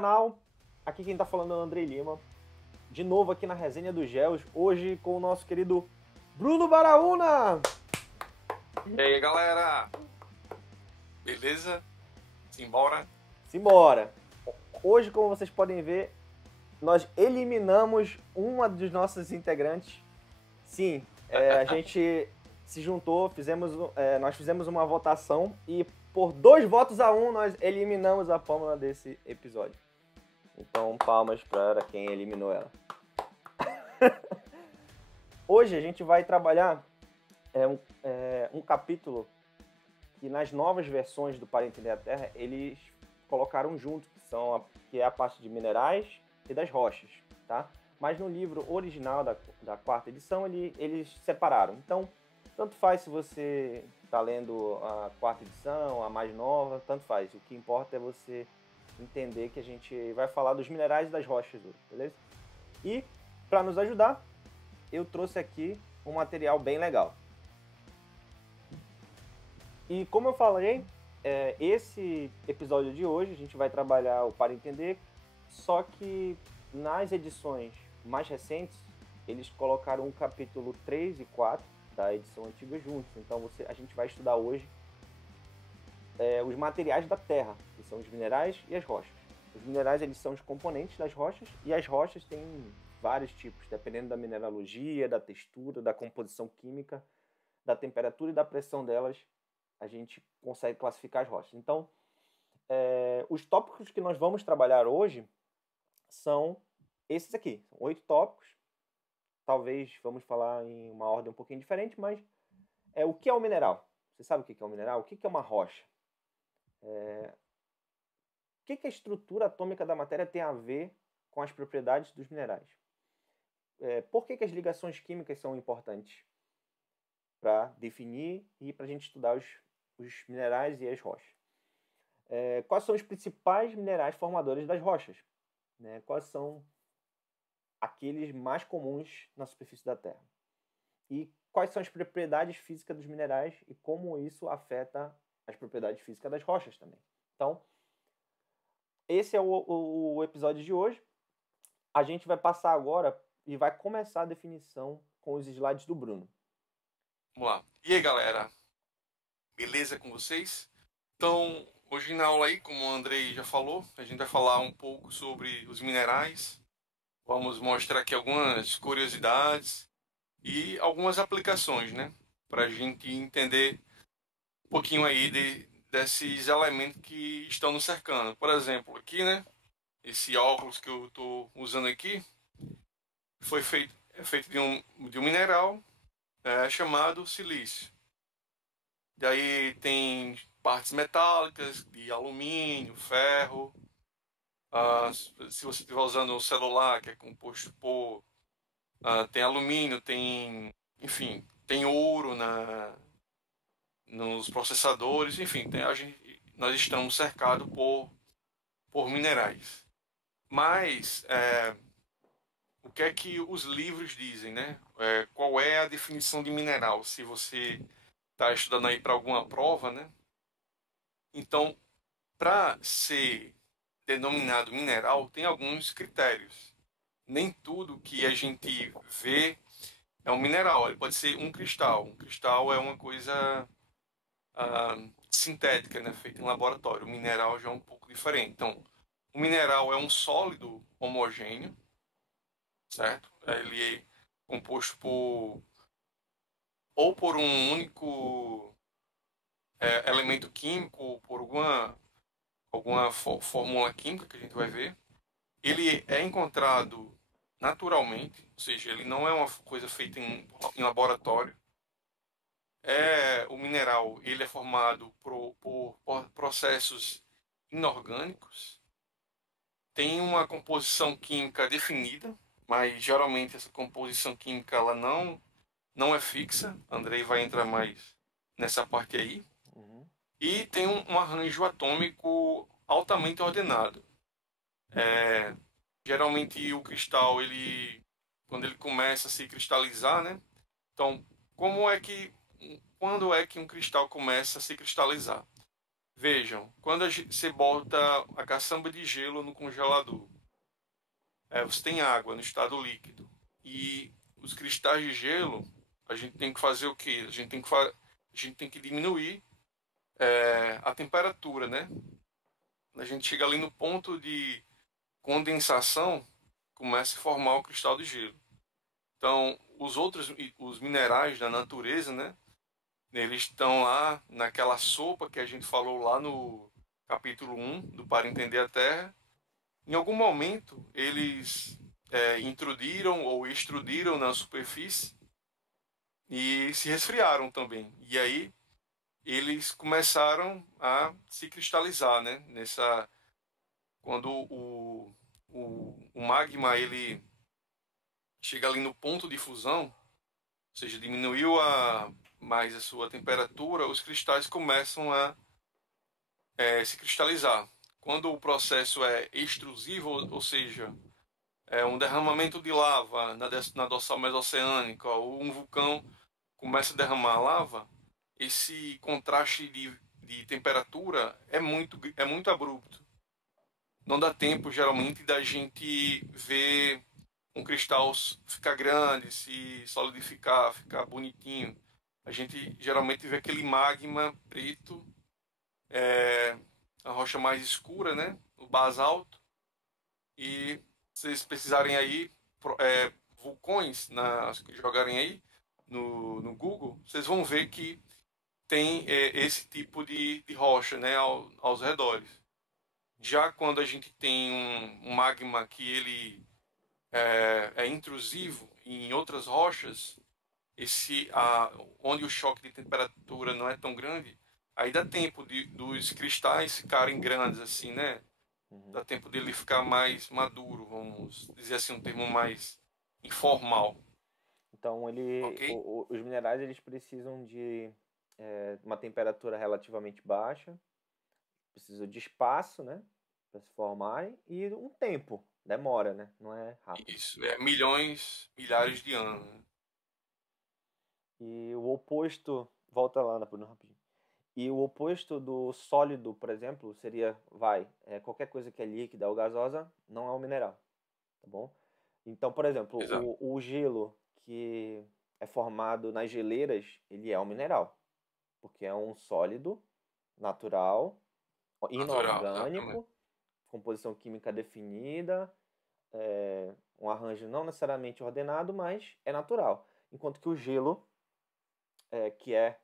canal. Aqui quem tá falando é o Andrei Lima. De novo aqui na Resenha dos Geos, hoje com o nosso querido Bruno Baraúna. E aí, galera? Beleza? Simbora? Simbora! Hoje, como vocês podem ver, nós eliminamos uma dos nossos integrantes. Sim, a gente se juntou, nós fizemos uma votação e por 2 votos a 1 nós eliminamos a Pâmela desse episódio. Então, palmas para quem eliminou ela. Hoje a gente vai trabalhar um capítulo que nas novas versões do Para Entender a Terra eles colocaram junto, que é a parte de minerais e das rochas, tá? Mas no livro original da quarta edição eles separaram. Então, tanto faz se você está lendo a quarta edição, a mais nova, tanto faz. O que importa é você entender que a gente vai falar dos minerais e das rochas hoje, beleza? E, para nos ajudar, eu trouxe aqui um material bem legal. E como eu falei, esse episódio de hoje a gente vai trabalhar o Para Entender, só que nas edições mais recentes, eles colocaram o capítulo 3 e 4 da edição antiga juntos. Então a gente vai estudar hoje os materiais da Terra, que são os minerais e as rochas. Os minerais eles são os componentes das rochas e as rochas têm vários tipos, dependendo da mineralogia, da textura, da composição química, da temperatura e da pressão delas, a gente consegue classificar as rochas. Então, os tópicos que nós vamos trabalhar hoje são esses aqui. São 8 tópicos. Talvez vamos falar em uma ordem um pouquinho diferente, mas o que é o mineral? Você sabe o que é um mineral? O que é uma rocha? O que a estrutura atômica da matéria tem a ver com as propriedades dos minerais? Por que as ligações químicas são importantes para definir e para a gente estudar os minerais e as rochas? Quais são os principais minerais formadores das rochas? Quais são aqueles mais comuns na superfície da Terra? E quais são as propriedades físicas dos minerais e como isso afeta as propriedades físicas das rochas também? Então, esse é o episódio de hoje. A gente vai passar agora e vai começar a definição com os slides do Bruno. Vamos lá. E aí, galera? Beleza com vocês? Então, hoje na aula aí, como o Andrei já falou, a gente vai falar um pouco sobre os minerais. Vamos mostrar aqui algumas curiosidades e algumas aplicações, né? Para a gente entender um pouquinho aí desses elementos que estão nos cercando. Por exemplo, aqui, né? Esse óculos que eu estou usando aqui é feito de um mineral chamado silício. Daí tem partes metálicas de alumínio, ferro. Se você estiver usando um celular que é composto por tem alumínio, enfim, tem ouro nos processadores, enfim, nós estamos cercados por minerais. Mas o que é que os livros dizem, né? Qual é a definição de mineral? Se você está estudando aí para alguma prova, né? Então, para ser denominado mineral, tem alguns critérios. Nem tudo que a gente vê é um mineral. Ele pode ser um cristal. Um cristal é uma coisa sintética, né? Feita em laboratório. O mineral já é um pouco diferente. Então, o mineral é um sólido homogêneo, certo? Ele é composto por um único elemento químico, ou por alguma fórmula química que a gente vai ver. Ele é encontrado naturalmente, ou seja, ele não é uma coisa feita em laboratório. O mineral ele é formado por processos inorgânicos. Tem uma composição química definida, mas geralmente essa composição química ela não é fixa. Andrei vai entrar mais nessa parte aí. Uhum. E tem um arranjo atômico altamente ordenado. Geralmente o cristal, quando ele começa a se cristalizar, né? Então, quando é que um cristal começa a se cristalizar? Vejam, quando você bota a caçamba de gelo no congelador, você tem água no estado líquido. E os cristais de gelo, a gente tem que fazer o quê? A gente tem que diminuir a temperatura, né? A gente chega ali no ponto de condensação, começa a formar o cristal de gelo. Então, os minerais da natureza, né? Eles estão lá naquela sopa que a gente falou lá no capítulo 1 do Para Entender a Terra. Em algum momento, eles intrudiram ou extrudiram na superfície e se resfriaram também. E aí eles começaram a se cristalizar, né? Quando o magma ele chega ali no ponto de fusão, ou seja, diminuiu mais a sua temperatura, os cristais começam a se cristalizar. Quando o processo é extrusivo, ou seja, é um derramamento de lava na dorsal mesoceânica, ou um vulcão começa a derramar lava, esse contraste de temperatura é muito abrupto. Não dá tempo, geralmente, da gente ver um cristal ficar grande, se solidificar, ficar bonitinho. A gente geralmente vê aquele magma preto, a rocha mais escura, né? O basalto. E se vocês pesquisarem aí, vulcões, jogarem aí no Google, vocês vão ver que tem esse tipo de rocha, né, aos redores. Já quando a gente tem um magma que ele é intrusivo em outras rochas, onde o choque de temperatura não é tão grande, aí dá tempo dos cristais ficarem grandes assim, né? Uhum. Dá tempo dele ficar mais maduro, vamos dizer assim, um termo mais informal, Então ok? os minerais eles precisam de uma temperatura relativamente baixa, precisam de espaço, né, para se formarem e um tempo, demora, né, não é rápido. Isso, milhões, milhares de anos, né? E o oposto, volta lá, Bruno, rapidinho. E o oposto do sólido, por exemplo, seria, qualquer coisa que é líquida ou gasosa, não é um mineral, tá bom? Então, por exemplo, Exato. o gelo que é formado nas geleiras, ele é um mineral, porque é um sólido natural, Natural, exatamente. inorgânico, composição química definida, um arranjo não necessariamente ordenado, mas é natural. Enquanto que o gelo, que é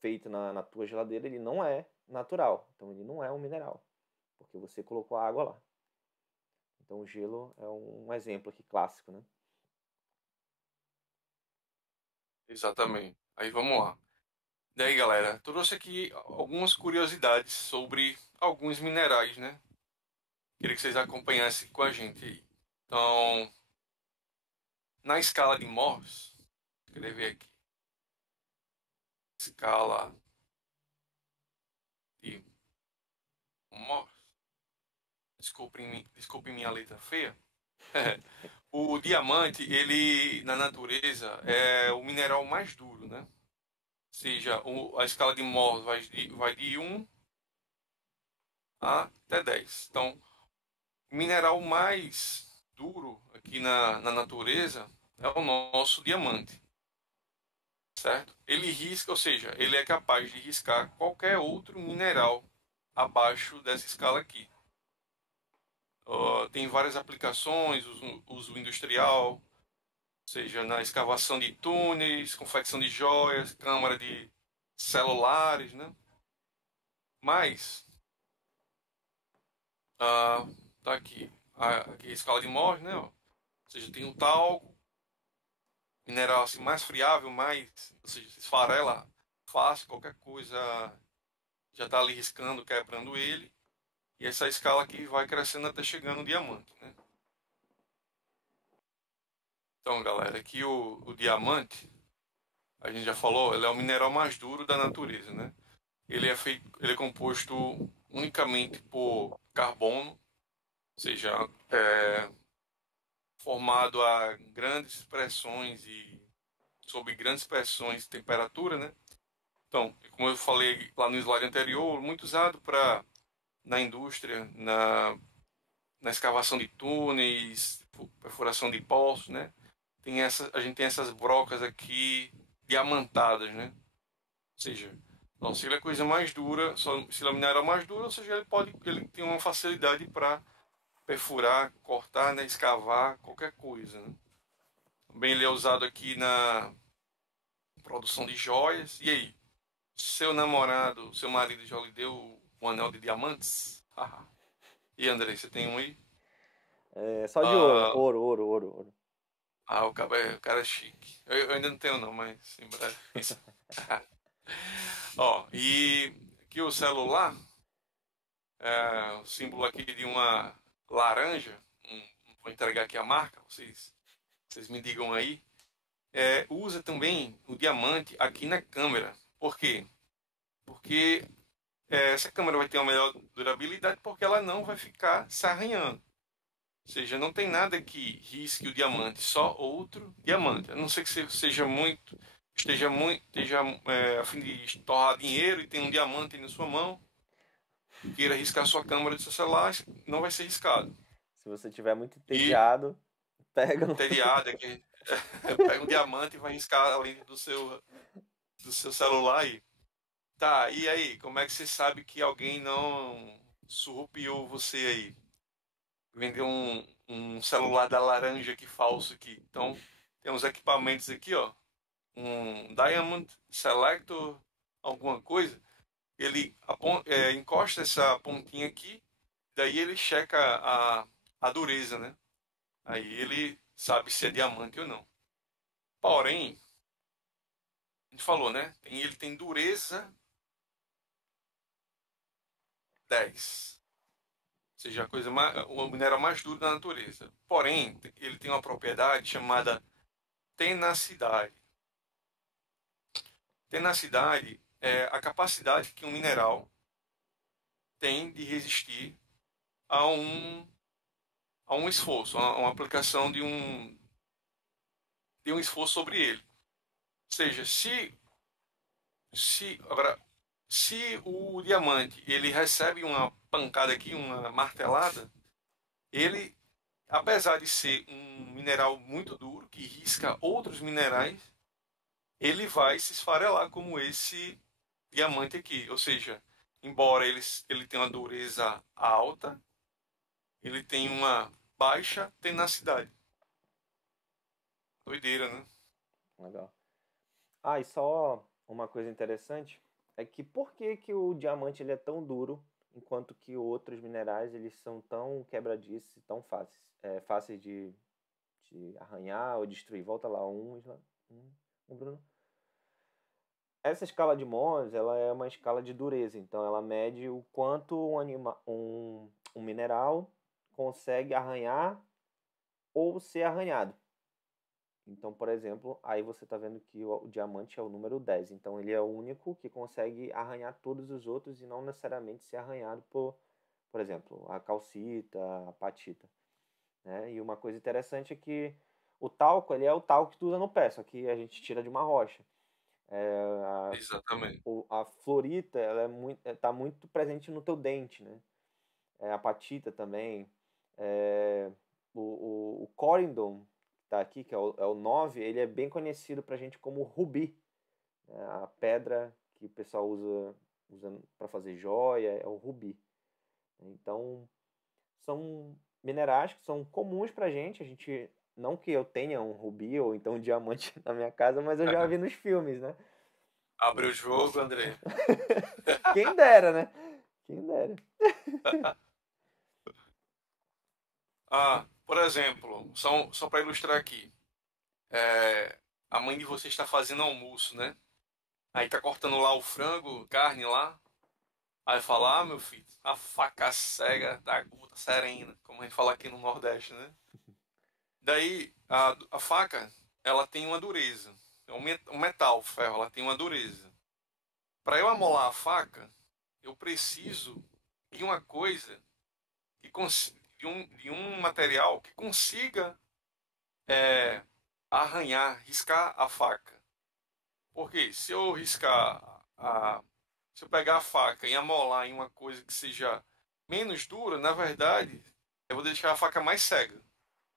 feito na tua geladeira, ele não é natural. Então ele não é um mineral, porque você colocou a água lá. Então o gelo é um exemplo aqui clássico, né? Exatamente. Aí vamos lá. Daí, galera, trouxe aqui algumas curiosidades sobre alguns minerais, né? Queria que vocês acompanhassem com a gente aí. Então, na escala de Mohs, vou escrever aqui. Escala de Mohs. Desculpe minha letra feia. O diamante, ele na natureza é o mineral mais duro, né? Ou seja, a escala de Mohs vai de 1 até 10. Então, o mineral mais duro aqui na natureza é o nosso diamante, certo? Ele risca, ou seja, ele é capaz de riscar qualquer outro mineral abaixo dessa escala aqui. Tem várias aplicações, uso industrial, seja na escavação de túneis, confecção de joias, câmara de celulares, né? Mas, ah, tá aqui, aqui a escala de Mohs, né? Ou seja, tem um talco, mineral assim, mais friável, ou seja, se esfarela fácil, qualquer coisa já está ali riscando, quebrando ele. E essa escala aqui vai crescendo até chegar no diamante, né? Então, galera, aqui o diamante, a gente já falou, ele é o mineral mais duro da natureza, né? Ele é composto unicamente por carbono, ou seja, é, formado a grandes pressões e sob grandes pressões de temperatura, né? Então, como eu falei lá no slide anterior, muito usado para na indústria, na escavação de túneis, perfuração de poços, né? A gente tem essas brocas aqui diamantadas, né? Ou seja, o auxílio é a coisa mais dura, se a minério é mais dura, ou seja, ele tem uma facilidade para perfurar, cortar, né, escavar qualquer coisa, né? Também ele é usado aqui na produção de joias. E aí, seu namorado, seu marido já lhe deu um anel de diamantes? E André, você tem um aí? É só de ouro, Ah, ouro, ouro, ouro, ouro. o cara é chique. Eu ainda não tenho não, mas em breve. Ó, e aqui o celular, o símbolo aqui de uma laranja, vou entregar aqui a marca, vocês me digam aí. Usa também o diamante aqui na câmera. Por quê? Porque essa câmera vai ter uma melhor durabilidade porque ela não vai ficar se arranhando. Ou seja, não tem nada que risque o diamante, só outro diamante. A não ser que você esteja a fim de torrar dinheiro e tem um diamante aí na sua mão, queira riscar sua câmera do seu celular, não vai ser riscado. Se você tiver muito E entediado, pega no... entediado, que pega um diamante e vai riscar a lente do seu celular aí. Tá, e aí, como é que você sabe que alguém não surrupiou você aí? Vendeu um celular da laranja aqui falso aqui. Então, tem uns equipamentos aqui, ó. Um Diamond Selector, alguma coisa. Ele encosta essa pontinha aqui, daí ele checa a dureza, né? Aí ele sabe se é diamante ou não. Porém, a gente falou, né? Ele tem dureza 10. Ou seja, o minério mais duro da natureza. Porém, ele tem uma propriedade chamada tenacidade. Tenacidade é a capacidade que um mineral tem de resistir a um esforço, a uma aplicação de um esforço sobre ele. Ou seja, agora, se o diamante ele recebe uma pancada aqui, uma martelada, ele, apesar de ser um mineral muito duro que risca outros minerais, ele vai se esfarelar como esse diamante aqui. Ou seja, embora ele tenha uma dureza alta, ele tem uma baixa tenacidade. Doideira, né? Legal. Ah, e só uma coisa interessante é que por que que o diamante ele é tão duro, enquanto que outros minerais eles são tão quebradiços e tão fáceis de arranhar ou destruir. Volta lá, Bruno. Essa escala de Mohs, ela é uma escala de dureza, então ela mede o quanto um mineral consegue arranhar ou ser arranhado. Então, por exemplo, aí você está vendo que o diamante é o número 10. Então, ele é o único que consegue arranhar todos os outros e não necessariamente ser arranhado por exemplo, a calcita, a patita. Né? E uma coisa interessante é que o talco, ele é o talco que tu usa no pé, só que a gente tira de uma rocha. Exatamente. A fluorita, ela tá muito presente no teu dente, né? A patita também. O corindon, que tá aqui, que é o 9, ele é bem conhecido pra gente como rubi. Né? A pedra que o pessoal usa para fazer joia é o rubi. Então, são minerais que são comuns pra gente. A gente, não que eu tenha um rubi ou então um diamante na minha casa, mas eu já vi nos filmes, né? Abre o jogo, André. Quem dera, né? Quem dera. Por exemplo, só para ilustrar aqui, a mãe de você está fazendo almoço, né? Aí tá cortando lá o frango, carne lá. Aí fala, meu filho, a faca cega da aguda serena, como a gente fala aqui no Nordeste, né? Daí, a faca, ela tem uma dureza. É um metal, o ferro, ela tem uma dureza. Para eu amolar a faca, eu preciso de uma coisa, de um material que consiga arranhar, riscar a faca. Porque se eu riscar se eu pegar a faca e amolar em uma coisa que seja menos dura, na verdade, eu vou deixar a faca mais cega.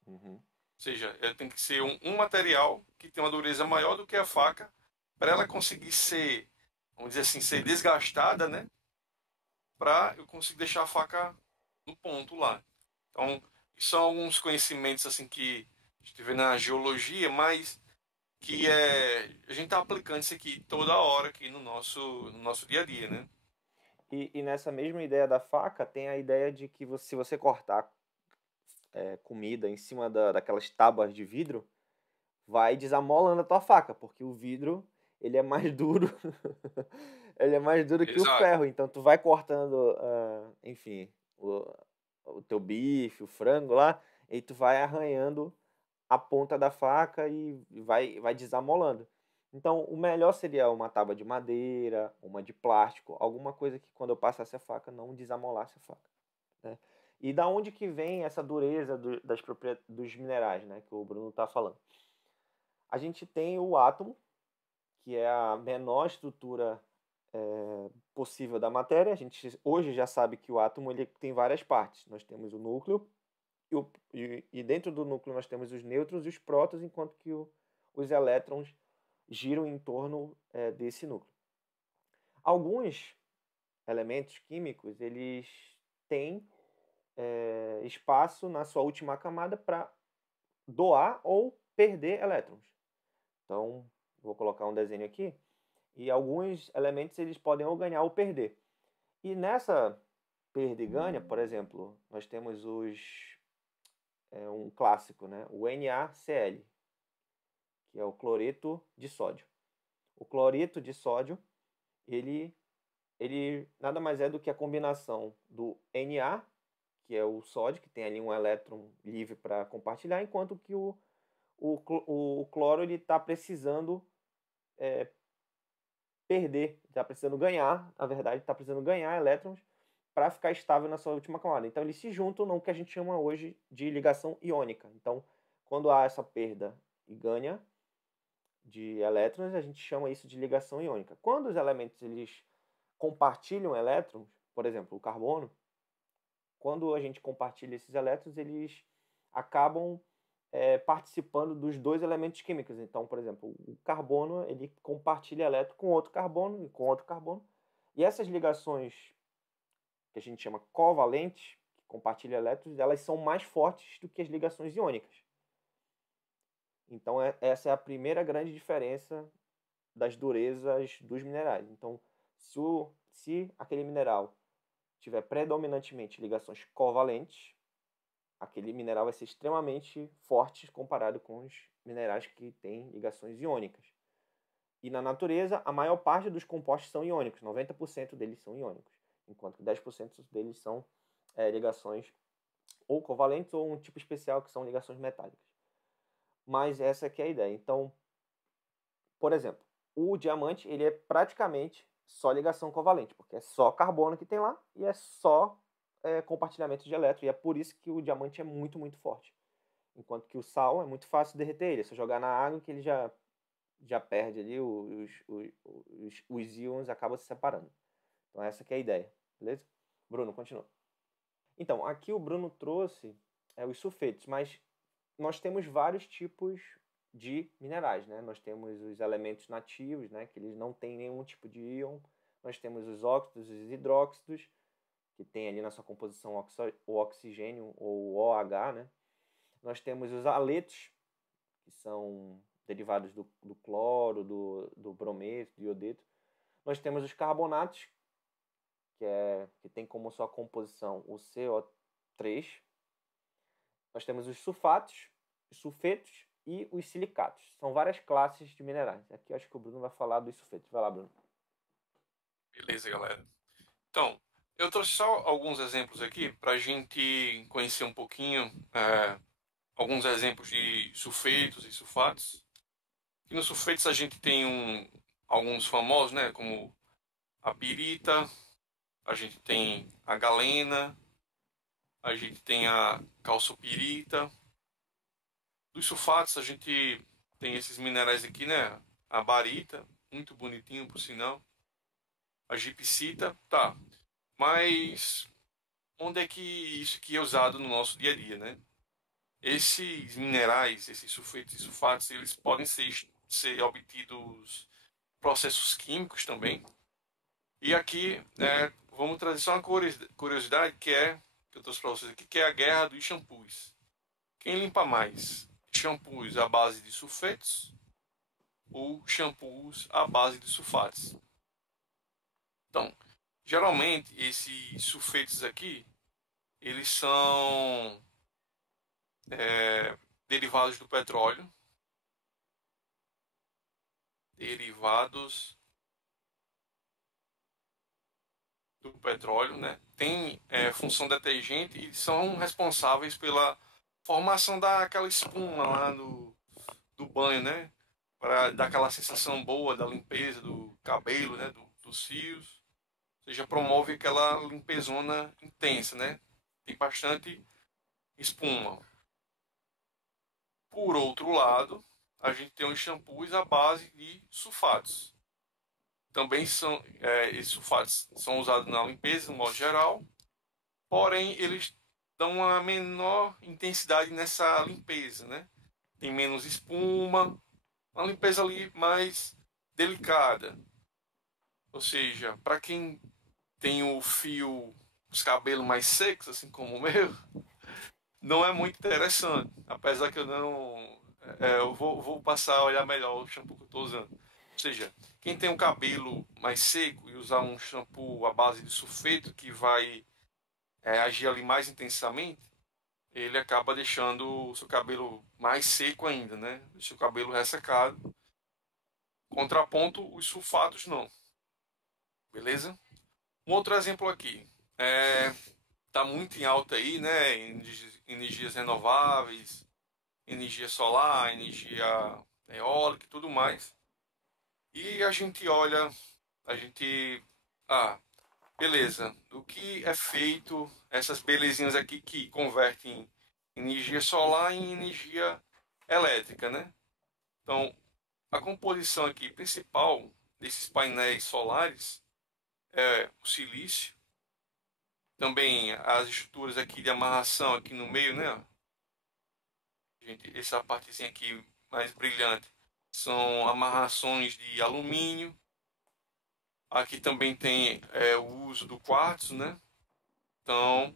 Uhum. Ou seja, ela tem que ser um material que tem uma dureza maior do que a faca para ela conseguir ser, vamos dizer assim, ser desgastada, né? Para eu conseguir deixar a faca no ponto lá. Então, são alguns conhecimentos assim que a gente vê na geologia, mas que a gente está aplicando isso aqui toda hora aqui no nosso dia a dia, né? E nessa mesma ideia da faca, tem a ideia de que se você cortar comida em cima daquelas tábuas de vidro, vai desamolando a tua faca, porque o vidro, ele é mais duro, ele é mais duro que o Exato. ferro, então tu vai cortando, enfim, o teu bife, o frango lá, e tu vai arranhando a ponta da faca e vai desamolando. Então, o melhor seria uma tábua de madeira, uma de plástico, alguma coisa que quando eu passasse a faca não desamolasse a faca, né? E da onde que vem essa dureza dos minerais, né, que o Bruno está falando? A gente tem o átomo, que é a menor estrutura possível da matéria. A gente hoje já sabe que o átomo ele tem várias partes. Nós temos o núcleo, e dentro do núcleo nós temos os nêutrons e os prótons, enquanto que os elétrons giram em torno desse núcleo. Alguns elementos químicos eles têm espaço na sua última camada para doar ou perder elétrons. Então, vou colocar um desenho aqui. E alguns elementos eles podem ou ganhar ou perder. E nessa perda e ganha, por exemplo, nós temos um clássico, né? O NaCl, que é o cloreto de sódio. O cloreto de sódio, ele nada mais é do que a combinação do Na, que é o sódio, que tem ali um elétron livre para compartilhar, enquanto que o cloro está precisando perder, está precisando ganhar, na verdade, está precisando ganhar elétrons para ficar estável na sua última camada. Então eles se juntam no que a gente chama hoje de ligação iônica. Então, quando há essa perda e ganha de elétrons, a gente chama isso de ligação iônica. Quando os elementos eles compartilham elétrons, por exemplo, o carbono, quando a gente compartilha esses elétrons, eles acabam participando dos dois elementos químicos. Então, por exemplo, o carbono ele compartilha elétron com outro carbono e com outro carbono. E essas ligações que a gente chama covalentes, que compartilham elétrons, elas são mais fortes do que as ligações iônicas. Então, essa é a primeira grande diferença das durezas dos minerais. Então, se aquele mineral tiver predominantemente ligações covalentes, aquele mineral vai ser extremamente forte comparado com os minerais que têm ligações iônicas. E na natureza, a maior parte dos compostos são iônicos, 90% deles são iônicos, enquanto que 10% deles são ligações ou covalentes ou um tipo especial que são ligações metálicas. Mas essa aqui é a ideia. Então, por exemplo, o diamante ele é praticamente só ligação covalente, porque é só carbono que tem lá e é só compartilhamento de elétrons. E é por isso que o diamante é muito, muito forte. Enquanto que o sal é muito fácil de derreter ele. É só jogar na água que ele já perde ali, os íons acabam se separando. Então essa que é a ideia, beleza? Bruno, continua. Então, aqui o Bruno trouxe os sulfetos, mas nós temos vários tipos de minerais, né? Nós temos os elementos nativos, né? Que eles não têm nenhum tipo de íon. Nós temos os óxidos, os hidróxidos, que tem ali na sua composição o oxigênio ou OH, né? Nós temos os haletos, que são derivados do cloro, do brometo, do iodeto. Nós temos os carbonatos, que tem como sua composição o CO3. Nós temos os sulfatos, os sulfetos e os silicatos. São várias classes de minerais. Aqui eu acho que o Bruno vai falar dos sulfetos. Vai lá, Bruno. Beleza, galera. Então, eu trouxe só alguns exemplos aqui para a gente conhecer um pouquinho alguns exemplos de sulfetos e sulfatos. E nos sulfetos a gente tem alguns famosos, né, como a pirita, a gente tem a galena, a gente tem a calçopirita. Dos sulfatos a gente tem esses minerais aqui, né, a barita, muito bonitinho por sinal. a gipsita, tá. Mas onde é que isso aqui é usado no nosso dia a dia, né? Esses minerais, esses sulfetos e sulfatos, eles podem ser obtidos processos químicos também. E aqui vamos trazer só uma curiosidade que eu trouxe para vocês aqui, que é a guerra dos shampoos. Quem limpa mais? Shampoos à base de sulfetos ou shampoos à base de sulfatos? Então, geralmente esses sulfetos aqui, eles são derivados do petróleo, derivados do petróleo, né? Tem função detergente e são responsáveis pela formação daquela espuma lá do banho, né? Para dar aquela sensação boa da limpeza do cabelo, né? Dos fios. Ou seja, promove aquela limpezona intensa, né? Tem bastante espuma. Por outro lado, a gente tem os shampoos à base de sulfatos. Também esses sulfatos são usados na limpeza, no modo geral, porém eles dão uma menor intensidade nessa limpeza, né? Tem menos espuma, uma limpeza ali mais delicada. Ou seja, para quem tem os cabelos mais secos, assim como o meu, não é muito interessante. Apesar que eu não. Eu vou passar a olhar melhor o shampoo que eu estou usando. Ou seja, quem tem o cabelo mais seco e usar um shampoo à base de sulfeto que vai agir ali mais intensamente, ele acaba deixando o seu cabelo mais seco ainda, né? Deixa o cabelo ressecado. Contraponto, os sulfatos não. Beleza? Um outro exemplo aqui. Tá muito em alta aí, né? Energias renováveis, energia solar, energia eólica e tudo mais. E a gente olha, a gente. Ah, beleza. Do que é feito essas belezinhas aqui que convertem energia solar em energia elétrica, né? Então, a composição aqui principal desses painéis solares é o silício, também as estruturas aqui de amarração aqui no meio, né? Gente, essa partezinha aqui mais brilhante são amarrações de alumínio. Aqui também tem o uso do quartzo, né? Então,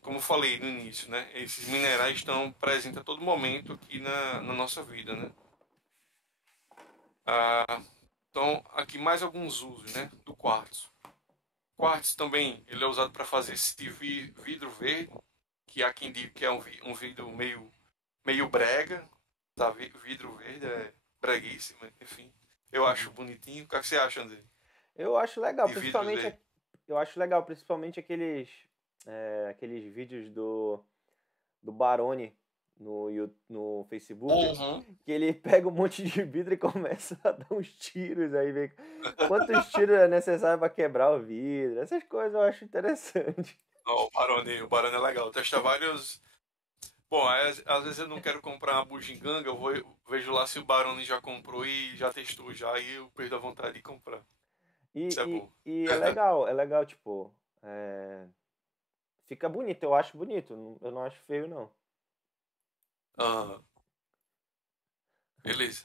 como eu falei no início, né? Esses minerais estão presentes a todo momento aqui na nossa vida, né? Então, aqui mais alguns usos, né? Do quartzo. O quartzo também ele é usado para fazer esse vidro verde, que há quem diga que é um vidro meio brega, tá? Vidro verde é breguíssimo, enfim. Eu acho bonitinho. O que você acha, André? Eu acho legal, De vidros principalmente verdes? eu acho legal, principalmente aqueles vídeos do Barone no Facebook, Uhum. que ele pega um monte de vidro e começa a dar uns tiros aí, vê quantos tiros é necessário para quebrar o vidro. Essas coisas eu acho interessante. Ó, o Barone é legal. Testa vários. Bom, às vezes eu não quero comprar uma bugiganga, vejo lá se o Barone já comprou e já testou já, e eu perdo a vontade de comprar. Isso é E, bom. e, e é legal, tipo, fica bonito, eu acho bonito, eu não acho feio, não. Ah, beleza.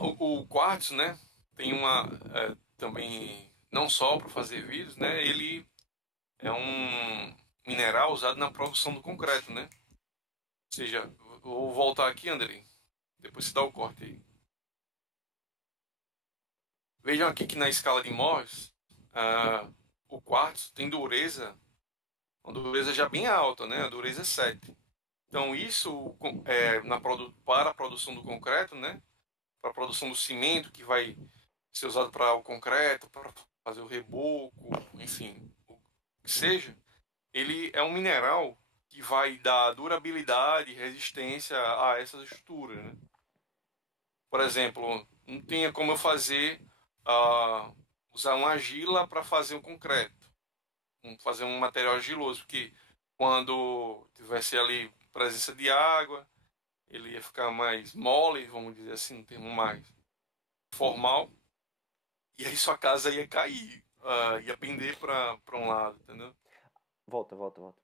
O quartzo, né? Tem também, não só para fazer vidros, né? Ele é um mineral usado na produção do concreto, né? Ou seja, vou voltar aqui, Andrei. Depois você dá o corte aí. Vejam aqui que na escala de Mohs, o quartzo tem uma dureza já bem alta, né? A dureza é 7. Então isso para a produção do concreto, né? Para a produção do cimento que vai ser usado para o concreto, para fazer o reboco, enfim, o que seja, ele é um mineral que vai dar durabilidade e resistência a essas estruturas, né? Por exemplo, não tinha como eu usar uma argila para fazer um concreto, fazer um material argiloso, porque quando tivesse ali presença de água, ele ia ficar mais mole, vamos dizer assim, um termo mais formal, e aí sua casa ia cair. ia pender para um lado, entendeu? Volta. Volta lá.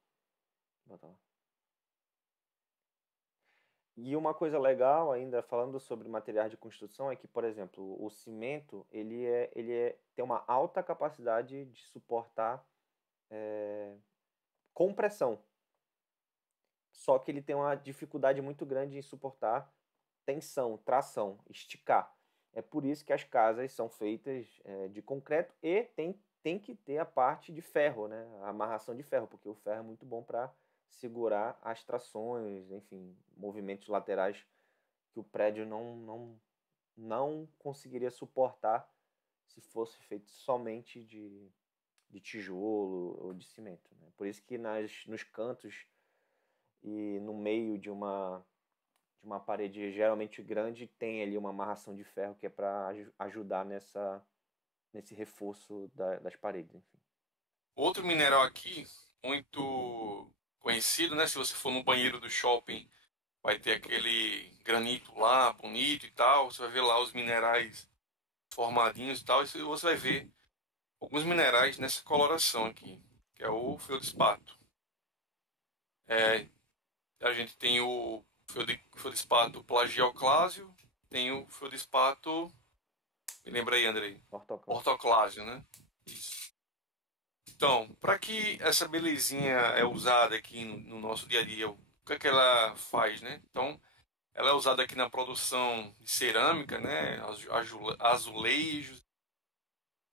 E uma coisa legal ainda, falando sobre materiais de construção, é que, por exemplo, o cimento, tem uma alta capacidade de suportar compressão. Só que ele tem uma dificuldade muito grande em suportar tensão, tração, esticar. É por isso que as casas são feitas de concreto e tem que ter a parte de ferro, né? A amarração de ferro, porque o ferro é muito bom para segurar as trações, enfim, movimentos laterais que o prédio não conseguiria suportar se fosse feito somente de tijolo ou de cimento, né? Por isso que nos cantos e no meio de uma parede geralmente grande tem ali uma amarração de ferro que é para ajudar nesse reforço das paredes, enfim. Outro mineral aqui, muito conhecido, né? Se você for no banheiro do shopping, vai ter aquele granito lá, bonito e tal. Você vai ver lá os minerais formadinhos e tal. E você vai ver alguns minerais nessa coloração aqui, que é o feldspato. É, a gente tem o feldspato plagioclásio, tem o feldspato, me lembra aí, Andrei, Ortoclase. ortoclásio, né? Isso. Então, para que essa belezinha é usada aqui no nosso dia a dia, o que é que ela faz, né? Então, ela é usada aqui na produção de cerâmica, né? Azulejos,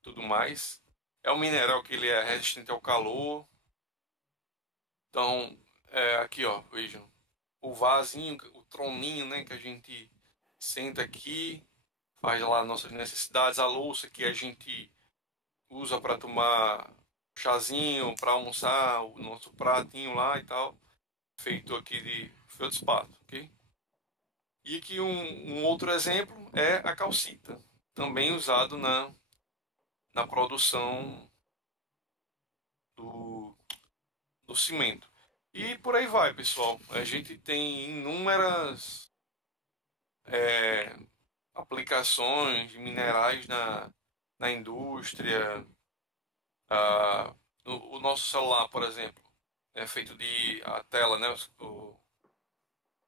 tudo mais. É um mineral que ele é resistente ao calor. Então, aqui, ó, vejam, o vasinho, o troninho, né, que a gente senta aqui, faz lá nossas necessidades, a louça que a gente usa para tomar chazinho, para almoçar, o nosso pratinho lá e tal, feito aqui de feldspato, ok? E aqui um outro exemplo é a calcita, também usado na produção do, do cimento. E por aí vai, pessoal. A gente tem inúmeras é, aplicações de minerais na indústria. Ah, o nosso celular, por exemplo, é feito de a tela, né?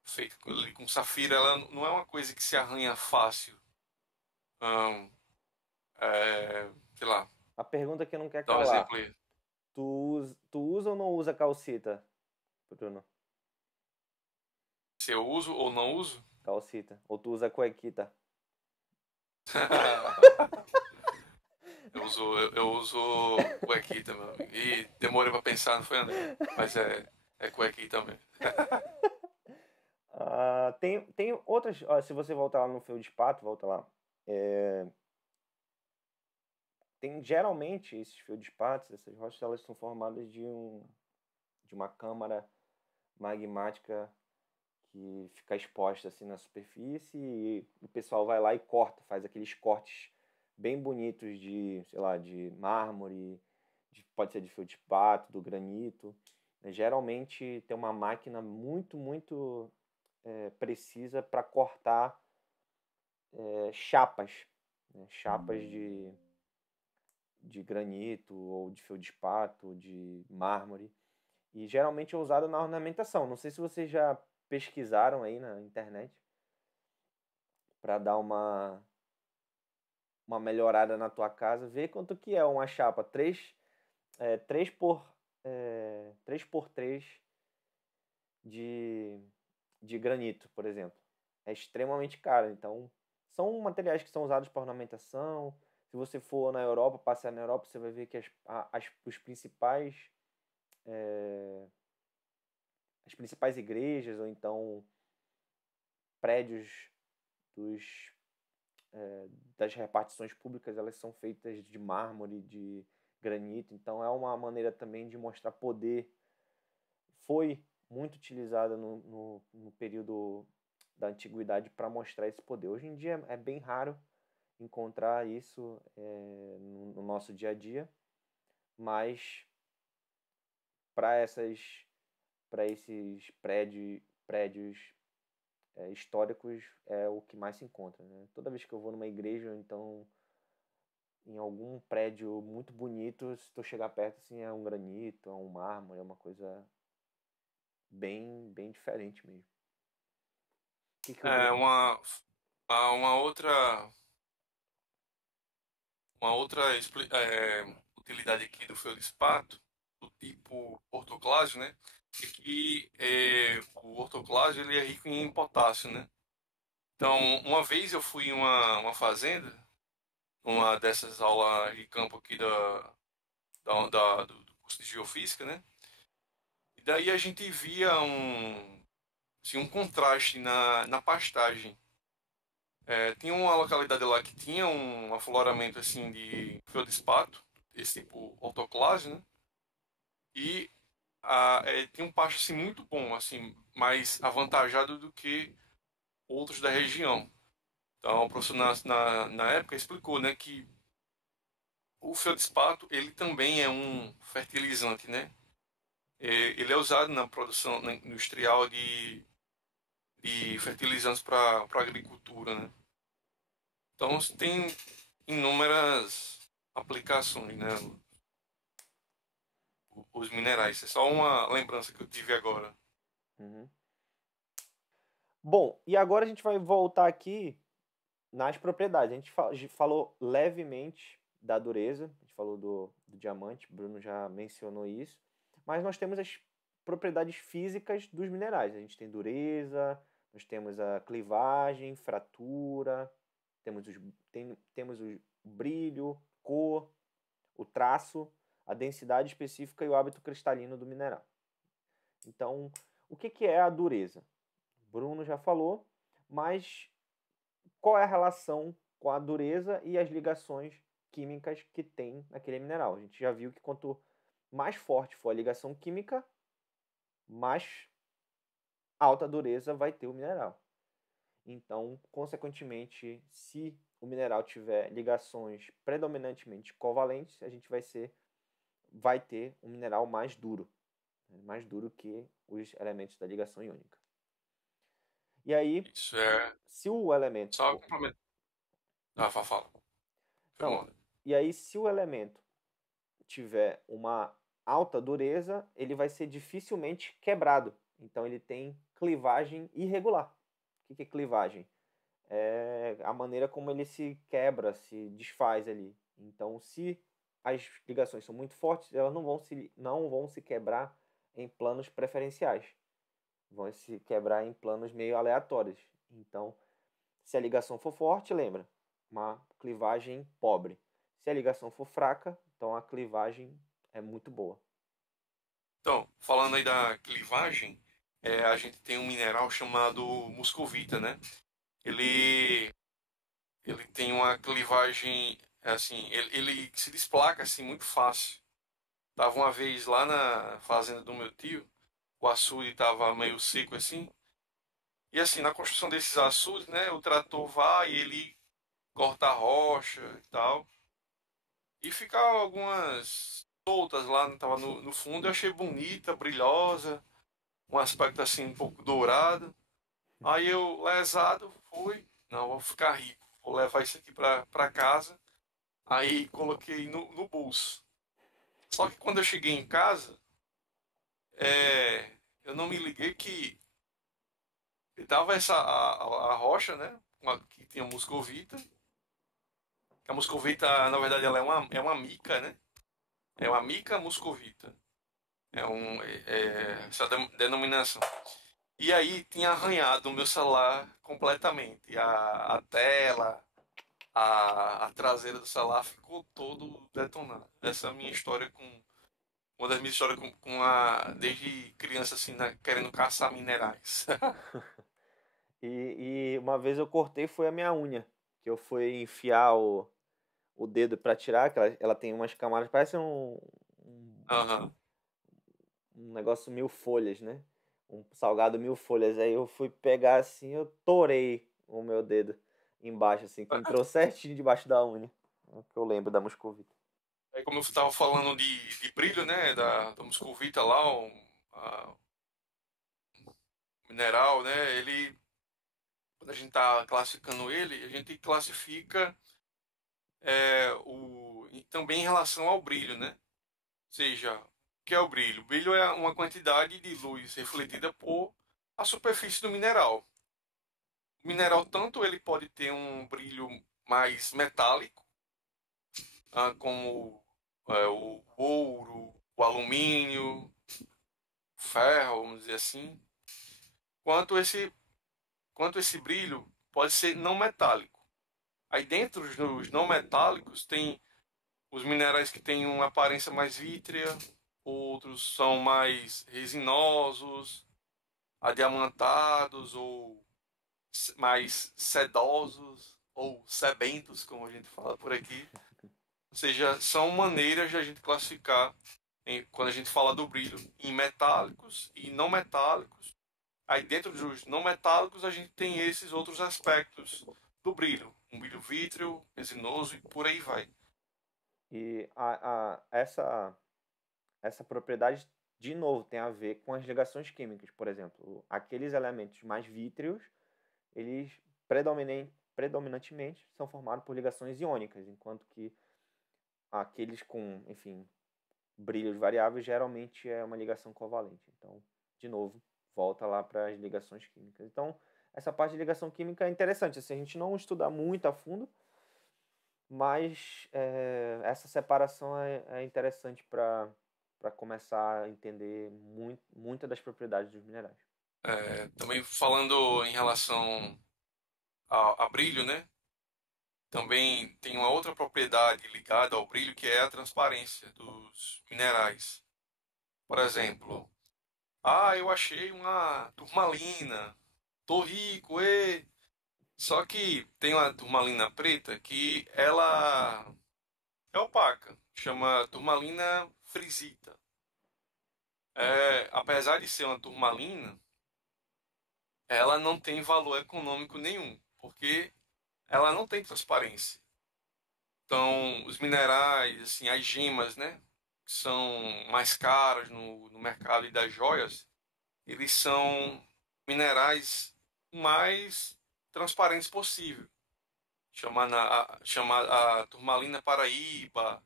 Feito com safira, ela não é uma coisa que se arranha fácil. Hum, sei lá, A pergunta que não quer dá um calar. exemplo aí. Tu usa ou não usa calcita, Bruno? Se eu uso ou não uso? Calcita. Ou tu usa cuequita? Eu uso cuequita, meu amigo. E demorei pra pensar, não foi, André? Mas é cuequita também. Tem outras. Ó, se você voltar lá no fio de pato, volta lá. Tem geralmente esses feldspatos, essas rochas, elas são formadas de uma câmara magmática que fica exposta assim na superfície e o pessoal vai lá e corta, faz aqueles cortes bem bonitos de, sei lá, de mármore, pode ser de feldspato, do granito. Geralmente tem uma máquina muito precisa para cortar chapas, né? Chapas de granito ou de feldspato, de mármore. E geralmente é usado na ornamentação. Não sei se vocês já pesquisaram aí na internet para dar uma melhorada na tua casa. Vê quanto que é uma chapa 3 por 3 de, de granito, por exemplo. É extremamente caro. Então, são materiais que são usados para ornamentação. Se você for na Europa, passear na Europa, você vai ver que os principais as principais igrejas ou então prédios dos, das repartições públicas, elas são feitas de mármore, de granito. Então é uma maneira também de mostrar poder. Foi muito utilizada no período da antiguidade para mostrar esse poder. Hoje em dia é bem raro encontrar isso no nosso dia a dia, mas para esses prédios históricos é o que mais se encontra, né? Toda vez que eu vou numa igreja, então em algum prédio muito bonito, se tu chegar perto, assim, é um granito, é um mármore, é uma coisa bem diferente mesmo. O que que o É, Bruno... uma outra, utilidade aqui do feldspato, do tipo ortoclásio, né? É que o ortoclásio ele é rico em potássio, né? Então, uma vez eu fui em uma fazenda, uma dessas aulas de campo aqui do curso de Geofísica, né? E daí a gente via assim, um contraste na pastagem. Tinha uma localidade lá que tinha um afloramento assim de feldspato, esse tipo ortoclase, né? E tinha um pasto assim, muito bom, assim, mais avantajado do que outros da região. Então, o professor na época explicou, né, que o feldspato ele também é um fertilizante, né? Ele é usado na produção industrial de fertilizantes para a agricultura, né? Então, tem inúmeras aplicações, né? Os minerais. É só uma lembrança que eu tive agora. Uhum. Bom, e agora a gente vai voltar aqui nas propriedades. A gente falou levemente da dureza, a gente falou do diamante, Bruno já mencionou isso, mas nós temos as propriedades físicas dos minerais. A gente tem dureza, nós temos a clivagem, fratura, temos o brilho, cor, o traço, a densidade específica e o hábito cristalino do mineral. Então, o que é a dureza? Bruno já falou, mas qual é a relação com a dureza e as ligações químicas que tem naquele mineral? A gente já viu que quanto mais forte for a ligação química, mais alta dureza vai ter o mineral. Então, consequentemente, se o mineral tiver ligações predominantemente covalentes, a gente vai ter um mineral mais duro que os elementos da ligação iônica. E aí, Isso é se o elemento só for... complemento. Ah, fala. Foi Não, mal. e aí se o elemento tiver uma alta dureza, ele vai ser dificilmente quebrado. Então ele tem clivagem irregular. O que é clivagem? É a maneira como ele se quebra, se desfaz ali. Então, se as ligações são muito fortes, elas não vão se quebrar em planos preferenciais. Vão se quebrar em planos meio aleatórios. Então, se a ligação for forte, lembra, uma clivagem pobre. Se a ligação for fraca, então a clivagem é muito boa. Então, falando aí da clivagem, a gente tem um mineral chamado muscovita, né? Ele, ele tem uma clivagem, assim, ele se desplaca assim muito fácil. Tava uma vez lá na fazenda do meu tio, o açude tava meio seco assim, e assim, na construção desses açudes, né, o trator vai e ele corta a rocha e tal. E ficava algumas soltas lá, tava no fundo, eu achei bonita, brilhosa, um aspecto assim um pouco dourado. Aí eu, lesado, fui, não, vou ficar rico, vou levar isso aqui pra casa. Aí coloquei no bolso. Só que quando eu cheguei em casa, eu não me liguei que tava a rocha, né? Que tinha muscovita. Que a muscovita, na verdade, ela é uma mica, né? É uma mica muscovita. Essa denominação. E aí tinha arranhado o meu celular completamente. A tela, a traseira do celular ficou todo detonado. Essa é a minha história com. Uma das minhas histórias desde criança, assim, querendo caçar minerais. E uma vez eu cortei foi a minha unha, que eu fui enfiar o dedo para tirar, que ela tem umas camadas, parece Aham. um negócio mil folhas, né? Um salgado mil folhas. Aí eu fui pegar assim, eu torei o meu dedo embaixo, assim, que entrou certinho debaixo da unha. É o que eu lembro da muscovita. Aí como eu estava falando de brilho, né, da muscovita lá, mineral, né, quando a gente está classificando ele, a gente classifica e também em relação ao brilho, né? Ou seja, o que é o brilho? O brilho é uma quantidade de luz refletida por a superfície do mineral. O mineral, tanto ele pode ter um brilho mais metálico, como o ouro, o alumínio, o ferro, vamos dizer assim, quanto esse, quanto esse brilho pode ser não metálico. Aí dentro dos não metálicos tem os minerais que têm uma aparência mais vítrea, outros são mais resinosos, adiamantados ou mais sedosos ou sebentos, como a gente fala por aqui. Ou seja, são maneiras de a gente classificar, quando a gente fala do brilho, em metálicos e não metálicos. Aí dentro dos não metálicos a gente tem esses outros aspectos do brilho. Um brilho vítreo, resinoso e por aí vai. E essa propriedade, de novo, tem a ver com as ligações químicas. Por exemplo, aqueles elementos mais vítreos, eles predominantemente são formados por ligações iônicas, enquanto que aqueles com, enfim, brilhos variáveis geralmente é uma ligação covalente. Então, de novo, volta lá para as ligações químicas. Então, essa parte de ligação química é interessante. Se a gente não estudar muito a fundo, mas essa separação é interessante para começar a entender muitas das propriedades dos minerais. Também falando em relação a brilho, né? Também tem uma outra propriedade ligada ao brilho que é a transparência dos minerais. Por exemplo, eu achei uma turmalina, tô rico, e só que tem uma turmalina preta que ela é opaca, chama turmalina frisita. Apesar de ser uma turmalina, ela não tem valor econômico nenhum, porque ela não tem transparência. Então, os minerais, assim, as gemas, né, que são mais caras no mercado e das joias, eles são minerais mais transparentes possível. Chama a turmalina paraíba,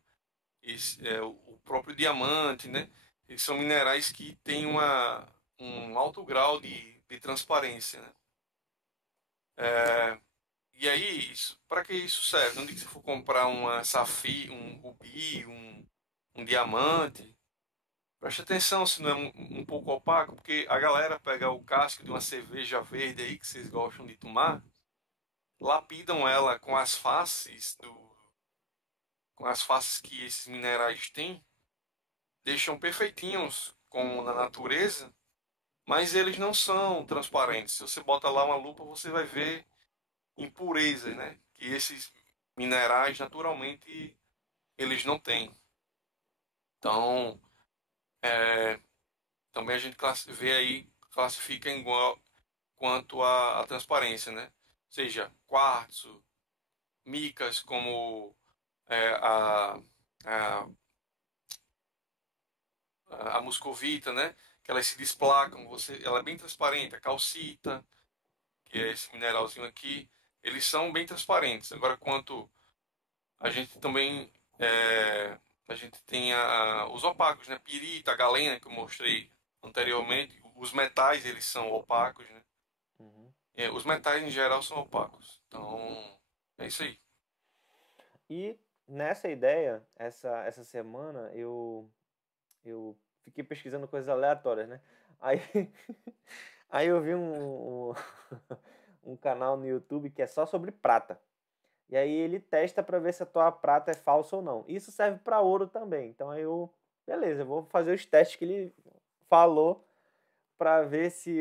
o próprio diamante, né? Eles são minerais que têm um alto grau de transparência, né? E aí, para que isso serve? No dia que você for comprar uma safira, um rubi, um diamante, preste atenção se não é um pouco opaco, porque a galera pega o casco de uma cerveja verde aí que vocês gostam de tomar, lapidam ela com as faces que esses minerais têm, deixam perfeitinhos como na natureza, mas eles não são transparentes. Se você bota lá uma lupa, você vai ver impurezas, né? Que esses minerais naturalmente eles não têm. Então, é, também a gente vê aí, classifica igual quanto à transparência, né? Seja quartzo, micas como é, a, a, a muscovita, né? Que elas se desplacam, ela é bem transparente. A calcita, que é esse mineralzinho aqui, eles são bem transparentes. Agora, quanto a gente também a gente tem os opacos, né? Pirita, galena, que eu mostrei anteriormente. Os metais, eles são opacos, né? Uhum. Os metais, em geral, são opacos. Então, é isso aí. E nessa ideia, essa semana, eu fiquei pesquisando coisas aleatórias, né? Aí, aí eu vi um canal no YouTube que é só sobre prata. E aí ele testa para ver se a tua prata é falsa ou não. Isso serve para ouro também. Então aí beleza, eu vou fazer os testes que ele falou para ver se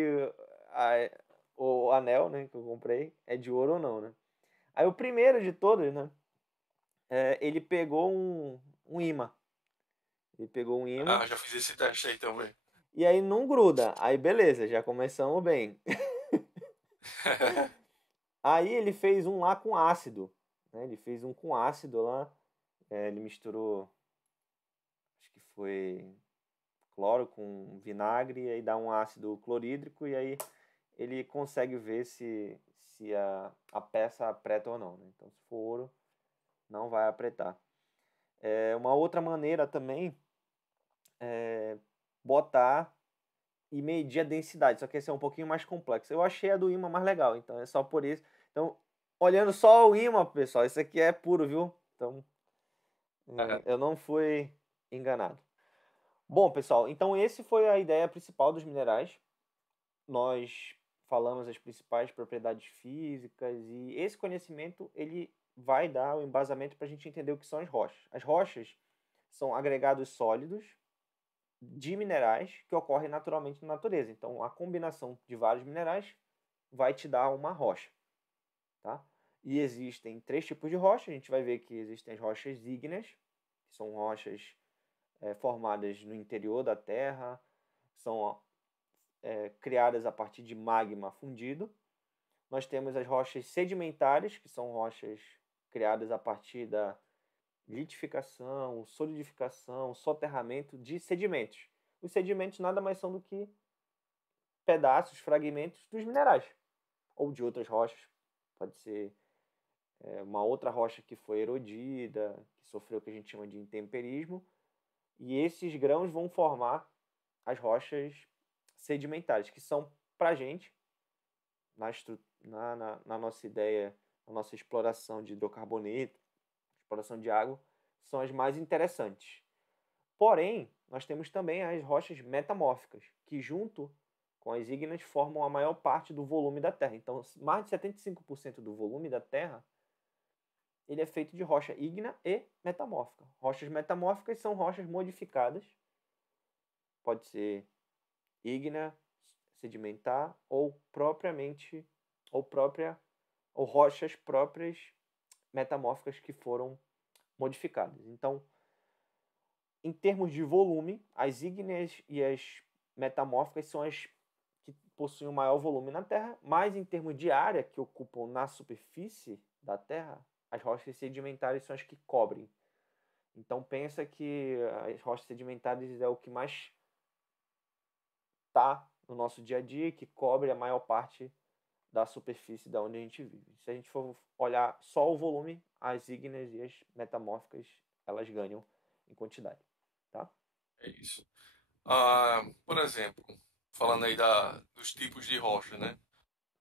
a- o anel, né, que eu comprei é de ouro ou não, né? Aí o primeiro de todos, né, ele pegou um imã. Ele pegou um imã Já fiz esse teste aí também. e aí não gruda. Aí beleza, já começamos bem. Aí ele fez um lá com ácido, né? Ele fez um com ácido lá. Ele misturou, acho que foi cloro com vinagre, e aí dá um ácido clorídrico e aí ele consegue ver se a peça é preta ou não, né? Então se for ouro, não vai apretar. Uma outra maneira também é botar e medir a densidade, só que esse é um pouquinho mais complexo. Eu achei a do ímã mais legal, então é só por isso. Então, olhando só o ímã, pessoal, isso aqui é puro, viu? Então, É, eu não fui enganado. Bom, pessoal, então esse foi a ideia principal dos minerais. Nós falamos as principais propriedades físicas e esse conhecimento ele vai dar o embasamento para a gente entender o que são as rochas. As rochas são agregados sólidos de minerais que ocorrem naturalmente na natureza. Então, a combinação de vários minerais vai te dar uma rocha, tá? E existem três tipos de rocha. A gente vai ver que existem as rochas ígneas, que são rochas formadas no interior da Terra, são criadas a partir de magma fundido. Nós temos as rochas sedimentares, que são rochas criadas a partir da litificação, solidificação, soterramento de sedimentos. Os sedimentos nada mais são do que pedaços, fragmentos dos minerais ou de outras rochas. Pode ser uma outra rocha que foi erodida, que sofreu o que a gente chama de intemperismo, e esses grãos vão formar as rochas sedimentares, que são, para a gente, na nossa ideia, na nossa exploração de hidrocarboneto, exploração de água, são as mais interessantes. Porém, nós temos também as rochas metamórficas, que junto com as ígneas formam a maior parte do volume da Terra. Então, mais de 75% do volume da Terra ele é feito de rocha ígnea e metamórfica. Rochas metamórficas são rochas modificadas, pode ser ígnea, sedimentar ou propriamente ou rochas próprias metamórficas que foram modificadas. Então, em termos de volume, as ígneas e as metamórficas são as que possuem o maior volume na Terra, mas em termos de área que ocupam na superfície da Terra, as rochas sedimentares são as que cobrem. Então pensa que as rochas sedimentares é o que mais está no nosso dia a dia, que cobre a maior parte da superfície da onde a gente vive. Se a gente for olhar só o volume, as ígneas e as metamórficas, elas ganham em quantidade, tá? é isso. Por exemplo, falando aí dos tipos de rocha, né?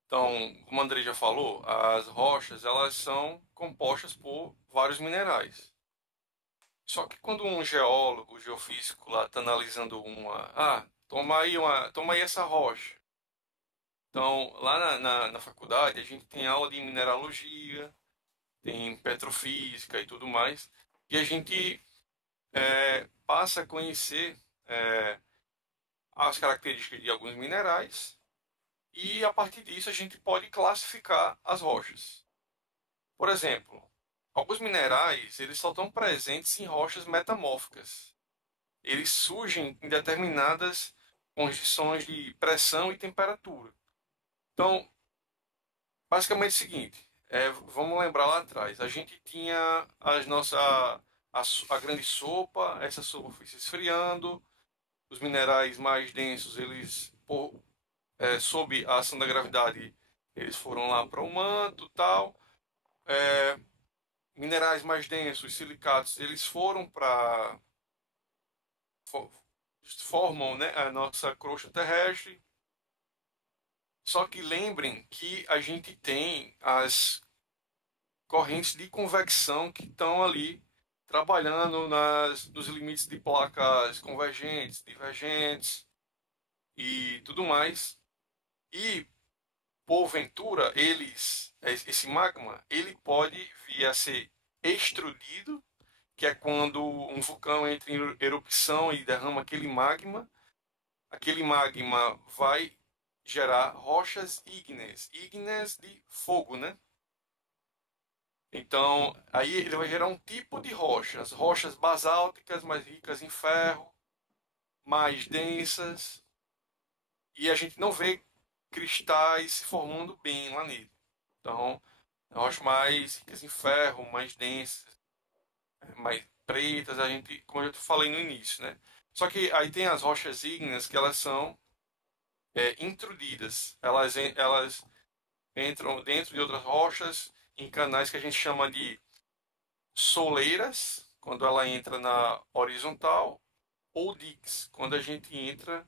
Então, como o Andrei já falou, as rochas elas são compostas por vários minerais. Só que quando um geólogo, geofísico lá está analisando toma aí essa rocha. Então, lá na faculdade a gente tem aula de mineralogia, tem petrofísica e tudo mais, e a gente passa a conhecer é, as características de alguns minerais e a partir disso a gente pode classificar as rochas. Por exemplo, alguns minerais eles só estão presentes em rochas metamórficas. Eles surgem em determinadas condições de pressão e temperatura. Então, basicamente é o seguinte, vamos lembrar lá atrás, a gente tinha a grande sopa, essa sopa foi se esfriando, os minerais mais densos, eles, sob a ação da gravidade, eles foram lá para o manto tal. É, minerais mais densos, silicatos, eles foram para formam, né, a nossa crosta terrestre. Só que lembrem que a gente tem as correntes de convecção que estão ali trabalhando nos limites de placas convergentes, divergentes e tudo mais. E porventura esse magma, ele pode vir a ser extrudido, que é quando um vulcão entra em erupção e derrama aquele magma vai gerar rochas ígneas de fogo, né? Então, aí ele vai gerar um tipo de rochas, rochas basálticas mais ricas em ferro, mais densas, e a gente não vê cristais se formando bem lá nele. Então, rochas mais ricas em ferro, mais densas, mais pretas, como eu falei no início, né? Só que aí tem as rochas ígneas que elas são intrudidas. Elas entram dentro de outras rochas em canais que a gente chama de soleiras, quando ela entra na horizontal, ou diques, quando a gente entra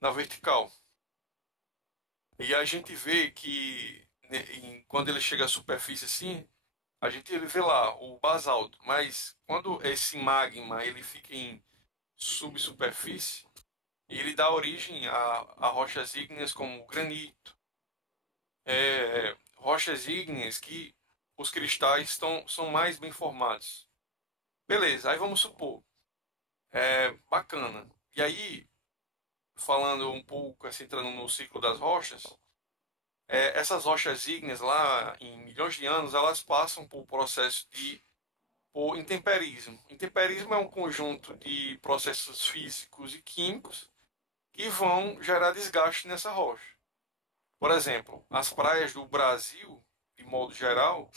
na vertical. E a gente vê que né, quando ele chega à superfície assim, a gente vê lá o basalto, mas quando esse magma ele fica em subsuperfície, ele dá origem a rochas ígneas como granito, rochas ígneas que os cristais são mais bem formados. Beleza, aí vamos supor, bacana. E aí, falando um pouco, assim, entrando no ciclo das rochas, essas rochas ígneas lá, em milhões de anos, elas passam por processo por intemperismo. Intemperismo é um conjunto de processos físicos e químicos que vão gerar desgaste nessa rocha. Por exemplo, as praias do Brasil, de modo geral,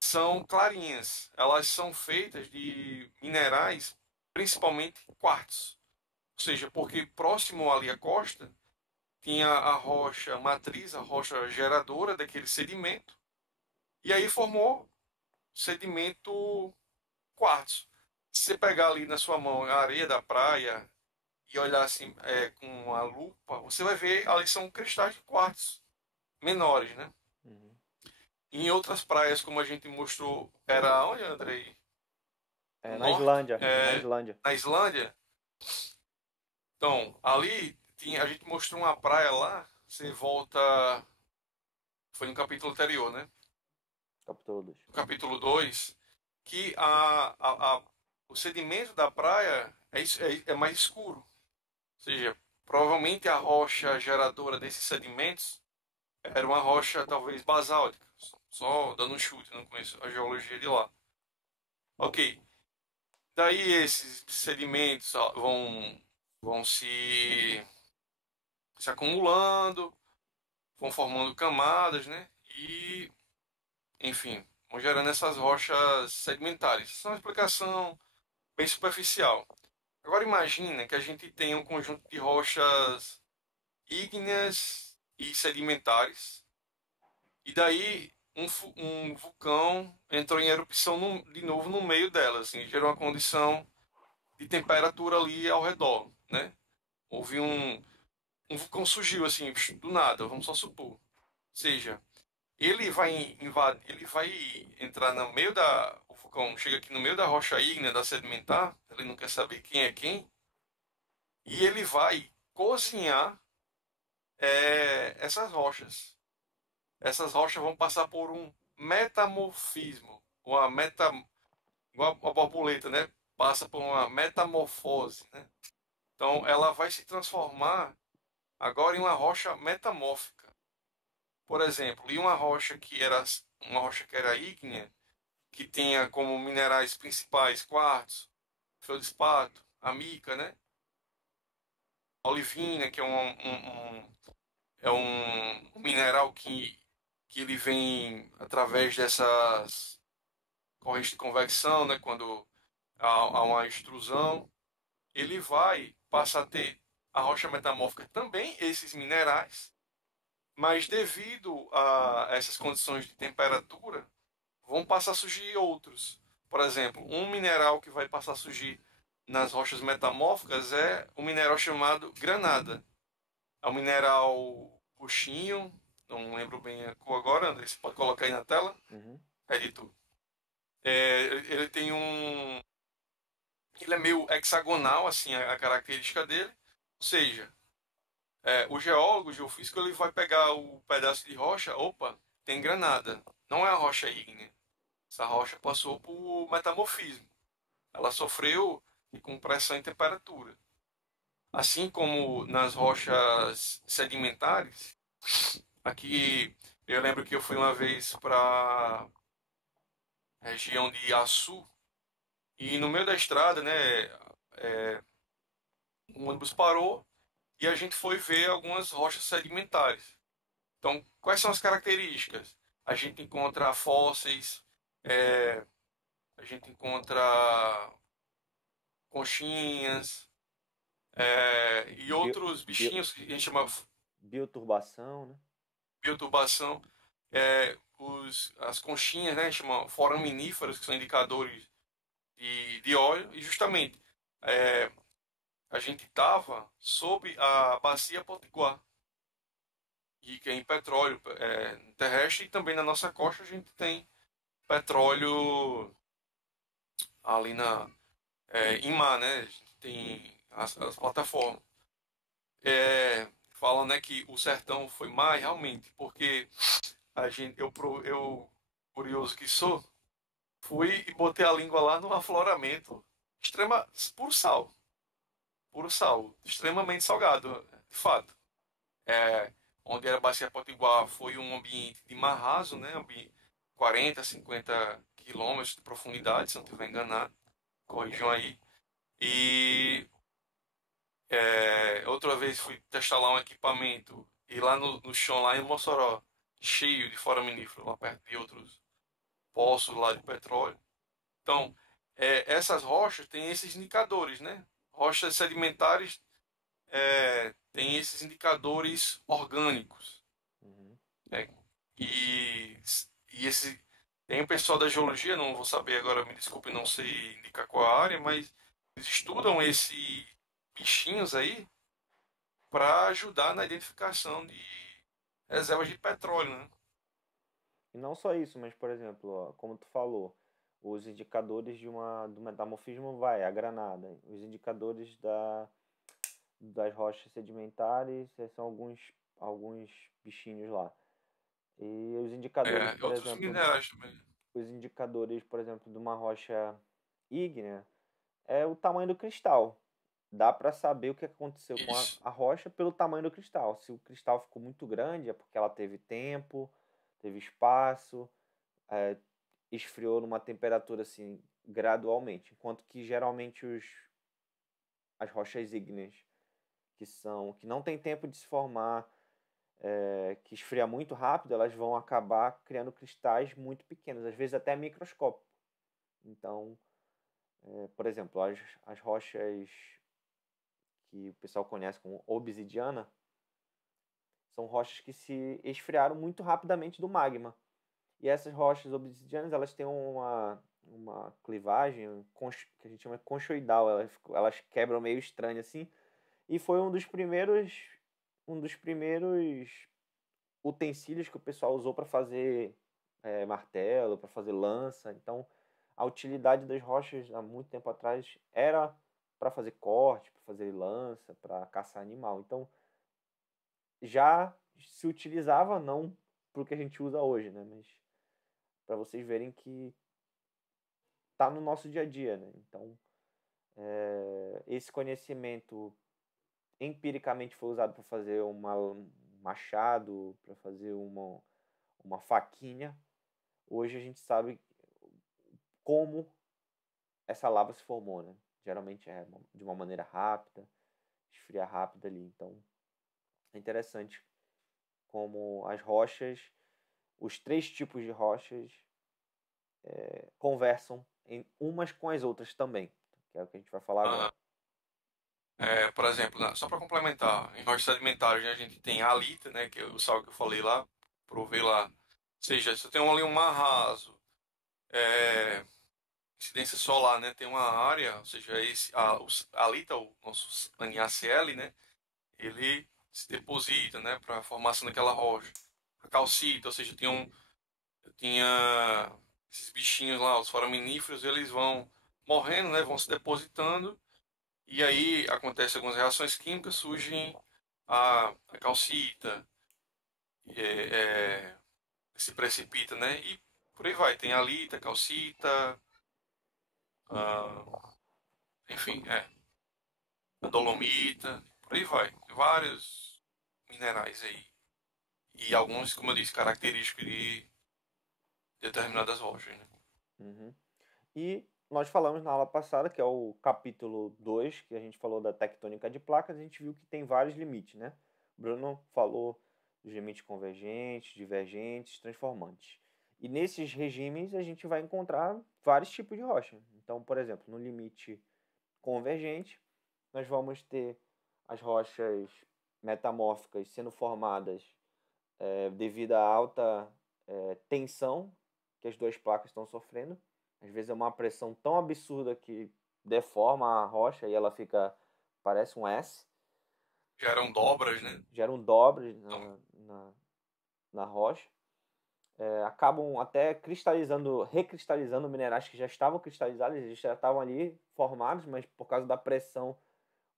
são clarinhas. Elas são feitas de minerais, principalmente quartzo. Ou seja, porque próximo ali à costa tinha a rocha matriz, a rocha geradora daquele sedimento, e aí formou sedimento quartzo. Se você pegar ali na sua mão a areia da praia e olhar assim com a lupa, você vai ver ali são cristais de quartzo menores, né? Uhum. Em outras praias, como a gente mostrou, era onde, Andrei? No Na norte, Islândia, na Islândia. na Islândia. Então, ali a gente mostrou uma praia lá. Você volta. Foi no capítulo anterior, né? Capítulo 2. No capítulo 2 que o sedimento da praia é mais escuro. Ou seja, provavelmente a rocha geradora desses sedimentos era uma rocha talvez basáltica. Só dando um chute, não conheço a geologia de lá. Ok. Daí esses sedimentos vão se acumulando, vão formando camadas, né? E, enfim, vão gerando essas rochas sedimentares. Isso é uma explicação bem superficial. Agora imagina que a gente tem um conjunto de rochas ígneas e sedimentares, e daí um vulcão entrou em erupção de novo no meio delas, assim, gerou uma condição de temperatura ali ao redor, né? Houve um vulcão surgiu assim, do nada, vamos só supor. Ou seja, ele vai invadir, ele vai entrar no meio da. O vulcão chega aqui no meio da rocha ígnea, da sedimentar, ele não quer saber quem é quem, e ele vai cozinhar essas rochas. Essas rochas vão passar por um metamorfismo, uma meta, igual a borboleta, né? Passa por uma metamorfose, né? Então ela vai se transformar agora em uma rocha metamórfica. Por exemplo, e uma rocha que era ígnea, que tinha como minerais principais quartzo, feldspato, a mica, né? Olivina, que é um mineral que ele vem através dessas correntes de convecção, né? Quando há uma extrusão, ele vai passar a ter a rocha metamórfica também esses minerais, mas devido a essas condições de temperatura, vão passar a surgir outros. Por exemplo, um mineral que vai passar a surgir nas rochas metamórficas é um mineral chamado granada. É um mineral roxinho, não lembro bem a cor agora, André, você pode colocar aí na tela, Uhum. editor. Ele tem ele é meio hexagonal, assim, a característica dele. Ou seja, o geólogo, o geofísico, ele vai pegar o pedaço de rocha, opa, tem granada. Não é a rocha ígnea. Essa rocha passou por metamorfismo. Ela sofreu com pressão e temperatura. Assim como nas rochas sedimentares, aqui eu lembro que eu fui uma vez para a região de Açu e no meio da estrada, né, é, um ônibus parou e a gente foi ver algumas rochas sedimentares. Então, quais são as características? A gente encontra fósseis, é, a gente encontra conchinhas, e Bio, outros bio, bichinhos que a gente chama bioturbação, né? bioturbação. as conchinhas, né, chamam foraminíferas, que são indicadores de óleo, e justamente é, a gente estava sob a bacia Potiguar, e que é em petróleo terrestre, e também na nossa costa a gente tem petróleo ali em mar, né? A gente tem as plataformas. Falam, né, que o sertão foi mais realmente, porque eu curioso que sou, fui e botei a língua lá no afloramento extrema, puro sal, puro sal, extremamente salgado, de fato. É, onde era a Bacia Potiguar foi um ambiente de mar raso, né? 40, 50 quilômetros de profundidade, se não estiver enganado, corrijam aí. E outra vez fui testar lá um equipamento e lá no chão, lá em Mossoró, cheio de foraminífero, lá perto de outros poços lá de petróleo. Então, essas rochas têm esses indicadores, né? Rochas sedimentares têm esses indicadores orgânicos, Uhum. né? E, e esse tem o pessoal da geologia, não vou saber agora, me desculpe, não sei indicar qual a área, mas eles estudam esses bichinhos aí para ajudar na identificação de reservas de petróleo, né? E não só isso, mas, por exemplo, ó, como tu falou, os indicadores do metamorfismo vai, a granada. Os indicadores das rochas sedimentares, são alguns bichinhos lá. E os indicadores, por Outros exemplo, minerais também. os indicadores, por exemplo, de uma rocha ígnea, é o tamanho do cristal. Dá para saber o que aconteceu com Isso. a rocha pelo tamanho do cristal. Se o cristal ficou muito grande, é porque ela teve tempo, teve espaço, é, esfriou numa temperatura assim gradualmente. Enquanto que geralmente as rochas ígneas, que não tem tempo de se formar, que esfria muito rápido, elas vão acabar criando cristais muito pequenos, às vezes até microscópicos. Então, por exemplo, as rochas que o pessoal conhece como obsidiana são rochas que se esfriaram muito rapidamente do magma. E essas rochas obsidianas, elas têm uma clivagem que a gente chama de conchoidal, elas quebram meio estranho assim, e foi um dos primeiros utensílios que o pessoal usou para fazer martelo, para fazer lança. Então, a utilidade das rochas há muito tempo atrás era para fazer corte, para fazer lança, para caçar animal. Então, já se utilizava não para o que a gente usa hoje, né? Mas para vocês verem que tá no nosso dia a dia, né? Então, esse conhecimento empiricamente foi usado para fazer um machado, para fazer uma faquinha. Hoje a gente sabe como essa lava se formou, né? Geralmente é de uma maneira rápida, esfria rápido ali. Então, é interessante como as rochas, os três tipos de rochas, conversam umas com as outras também, que é o que a gente vai falar agora. Aham. Por exemplo, só para complementar, em rochas sedimentares né, a gente tem a halita, né, que é o sal que eu falei lá, provei lá. Ou seja, você tem ali um mar raso, é, incidência solar, né, tem uma área, ou seja, a halita, o nosso NaCl, né, ele se deposita, né, para a formação daquela rocha. A calcita, ou seja, tinha esses bichinhos lá, os foraminíferos, eles vão morrendo, né, vão se depositando. E aí acontecem algumas reações químicas, surgem a calcita, é, se precipita, né? E por aí vai. Tem alita, calcita, ah, enfim, a dolomita, por aí vai. Vários minerais aí. E alguns, como eu disse, característicos de determinadas rochas, né? Uhum. E nós falamos na aula passada, que é o capítulo 2 que a gente falou da tectônica de placas, a gente viu que tem vários limites, né? O Bruno falou dos limites convergentes, divergentes, transformantes. E nesses regimes a gente vai encontrar vários tipos de rocha. Então, por exemplo, no limite convergente, nós vamos ter as rochas metamórficas sendo formadas devido à alta tensão que as duas placas estão sofrendo. Às vezes é uma pressão tão absurda que deforma a rocha e ela fica, parece um S. Geram dobras, né? Geram dobras Então, na rocha. Acabam até recristalizando minerais que já estavam cristalizados, eles já estavam ali formados, mas por causa da pressão,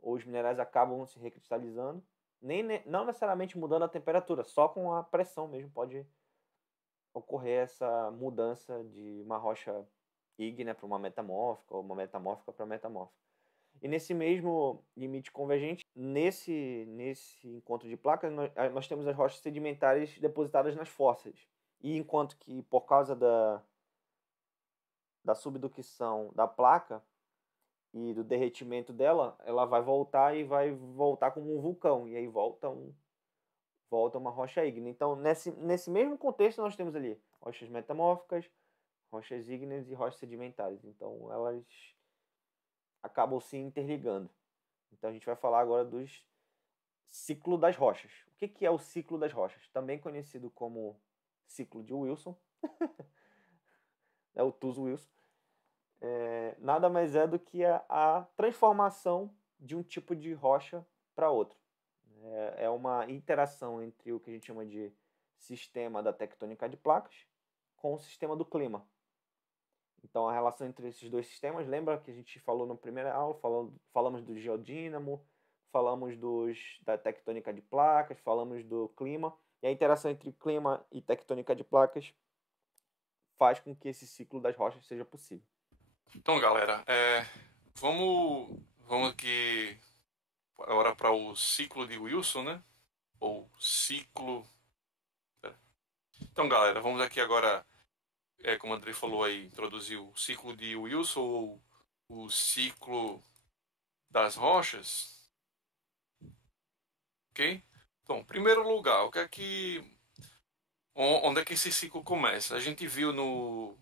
os minerais acabam se recristalizando. Não necessariamente mudando a temperatura, só com a pressão mesmo pode ocorrer essa mudança de uma rocha ígnea para uma metamórfica, ou uma metamórfica para metamórfica. E nesse mesmo limite convergente, nesse encontro de placas, nós temos as rochas sedimentares depositadas nas fossas. E enquanto que, por causa da subducção da placa e do derretimento dela, ela vai voltar como um vulcão. E aí volta uma rocha ígnea. Então, nesse mesmo contexto, nós temos ali rochas metamórficas, rochas ígneas e rochas sedimentares. Então, elas acabam se interligando. Então, a gente vai falar agora dos ciclo das rochas. O que é o ciclo das rochas? Também conhecido como ciclo de Wilson. É o TUS-Wilson. Nada mais é do que a transformação de um tipo de rocha para outro. É uma interação entre o que a gente chama de sistema da tectônica de placas com o sistema do clima. Então, a relação entre esses dois sistemas, lembra que a gente falou na primeira aula, falamos do geodínamo, falamos da tectônica de placas, falamos do clima, e a interação entre clima e tectônica de placas faz com que esse ciclo das rochas seja possível. então galera, vamos aqui agora para o ciclo de Wilson, né? Ou ciclo. Então, galera, vamos aqui agora, como o André falou aí, introduzir o ciclo de Wilson ou o ciclo das rochas, ok? Então, em primeiro lugar, onde é que esse ciclo começa? A gente viu no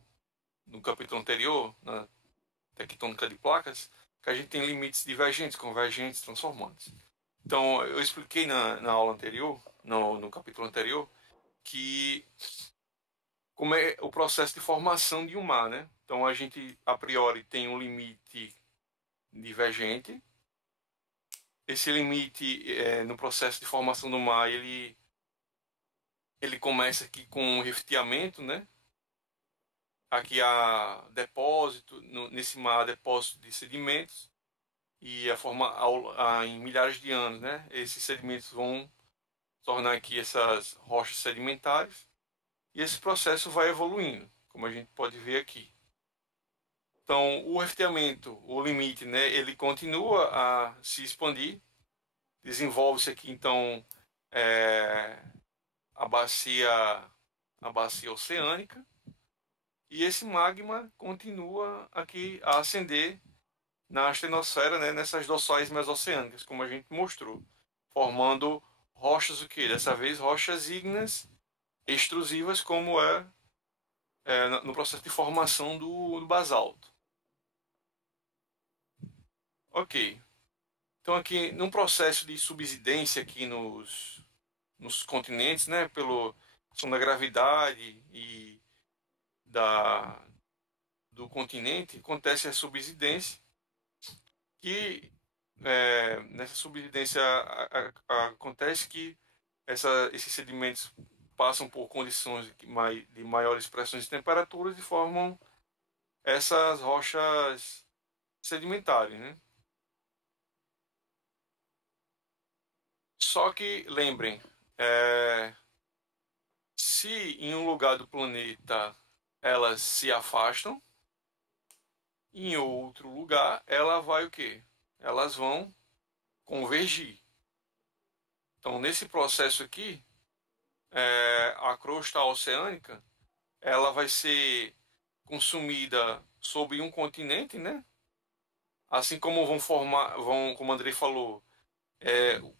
capítulo anterior, na tectônica de placas, que a gente tem limites divergentes, convergentes, transformantes. Então, eu expliquei na aula anterior, no capítulo anterior, que como é o processo de formação de um mar, né? Então, a gente, a priori, tem um limite divergente. Esse limite, no processo de formação do mar, ele começa aqui com um rifteamento, né? Aqui há depósito, nesse mar há depósito de sedimentos, e em milhares de anos, né? Esses sedimentos vão tornar aqui essas rochas sedimentares, e esse processo vai evoluindo, como a gente pode ver aqui. Então, o rifteamento, o limite, né, ele continua a se expandir, desenvolve-se aqui, então, é, a bacia, a bacia oceânica, e esse magma continua aqui a ascender na astenosfera, né, nessas dossóis mesoceânicas, como a gente mostrou, formando rochas o quê? Dessa vez rochas ígneas extrusivas, como no processo de formação do basalto. Ok. Então aqui, num processo de subsidência aqui nos continentes, né, pelo ação da gravidade e da, do continente, acontece a subsidência, que nessa subsidência acontece que esses sedimentos passam por condições de maiores pressões e temperaturas e formam essas rochas sedimentares, né? Só que lembrem, se em um lugar do planeta elas se afastam, em outro lugar ela vai o quê? Elas vão convergir. Então, nesse processo aqui, a crosta oceânica ela vai ser consumida sobre um continente, né? Assim como como o Andrei falou,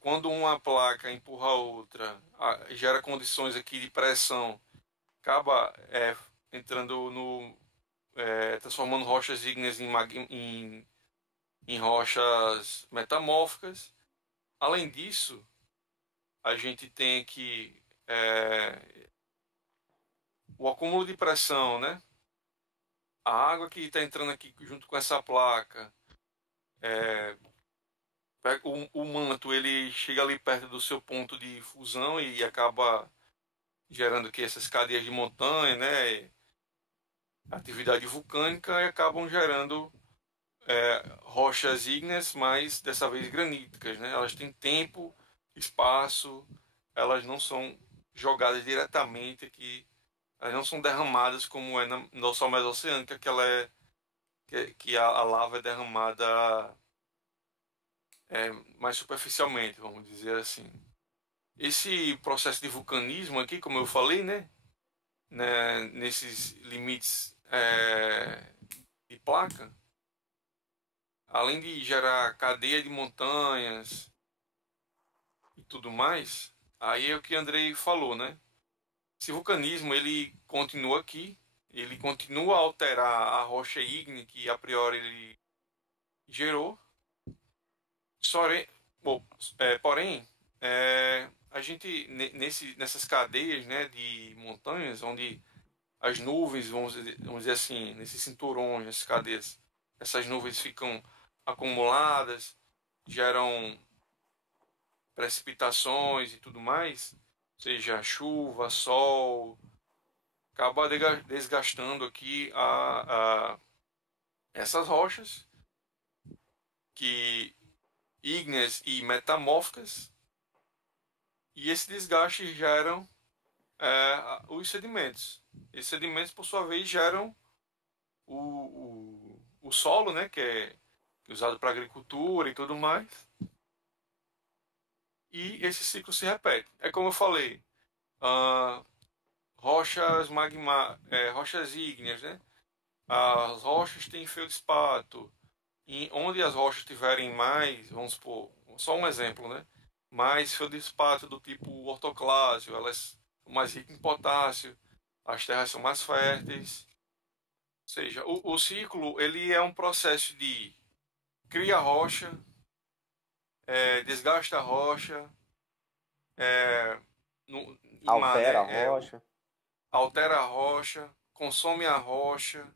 quando uma placa empurra a outra, gera condições aqui de pressão, acaba entrando transformando rochas ígneas em rochas metamórficas. Além disso, a gente tem aqui o acúmulo de pressão, né? A água que está entrando aqui junto com essa placa, é, o manto ele chega ali perto do seu ponto de fusão e acaba gerando que essas cadeias de montanha, né? Atividade vulcânica e acabam gerando rochas ígneas, mas dessa vez graníticas, né? Elas têm tempo, espaço, elas não são jogadas diretamente aqui, elas não são derramadas como é na nossa mesoceânica, que ela é que a lava é derramada mais superficialmente, vamos dizer assim. Esse processo de vulcanismo aqui, como eu falei, né nesses limites de placa, além de gerar cadeia de montanhas e tudo mais, aí é o que Andrei falou, né? Esse vulcanismo ele continua aqui, ele continua a alterar a rocha ígnea que a priori ele gerou, Sore- bom, porém, a gente nessas cadeias, né, de montanhas, onde as nuvens, vamos dizer assim, nesses cinturões, nessas cadeias, essas nuvens ficam acumuladas, geram precipitações e tudo mais, seja chuva, sol, acaba desgastando aqui essas rochas que ígneas e metamórficas, e esse desgaste geram os sedimentos. Esses sedimentos, por sua vez, geram o solo, né, que é usado para agricultura e tudo mais, e esse ciclo se repete. É como eu falei, ah, rochas ígneas, né? As rochas têm feldspato, e onde as rochas tiverem mais, vamos supor, só um exemplo, né? Mais feldspato do tipo ortoclásio, elas são mais ricas em potássio, as terras são mais férteis. Ou seja, o ciclo ele é um processo de cria a rocha, desgasta a rocha, é, em mar, Altera a né? rocha. Altera a rocha, consome a rocha,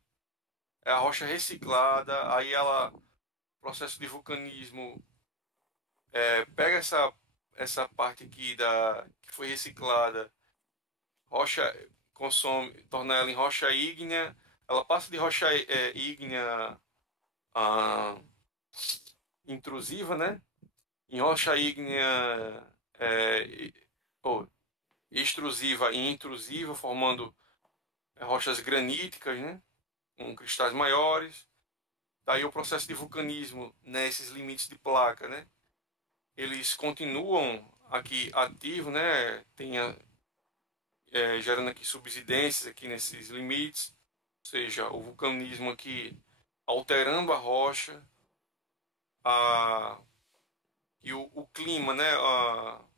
é a rocha reciclada, aí ela, processo de vulcanismo, pega essa parte aqui que foi reciclada, rocha consome, torna ela em rocha ígnea, ela passa de rocha ígnea ah, intrusiva, né? Em rocha ígnea é, ou extrusiva e intrusiva, formando rochas graníticas, né? Com cristais maiores. Daí o processo de vulcanismo nesses limites de placa, né? Eles continuam aqui ativos, né? Gerando aqui subsidências aqui nesses limites, ou seja, o vulcanismo aqui alterando a rocha, a, e o clima, né? O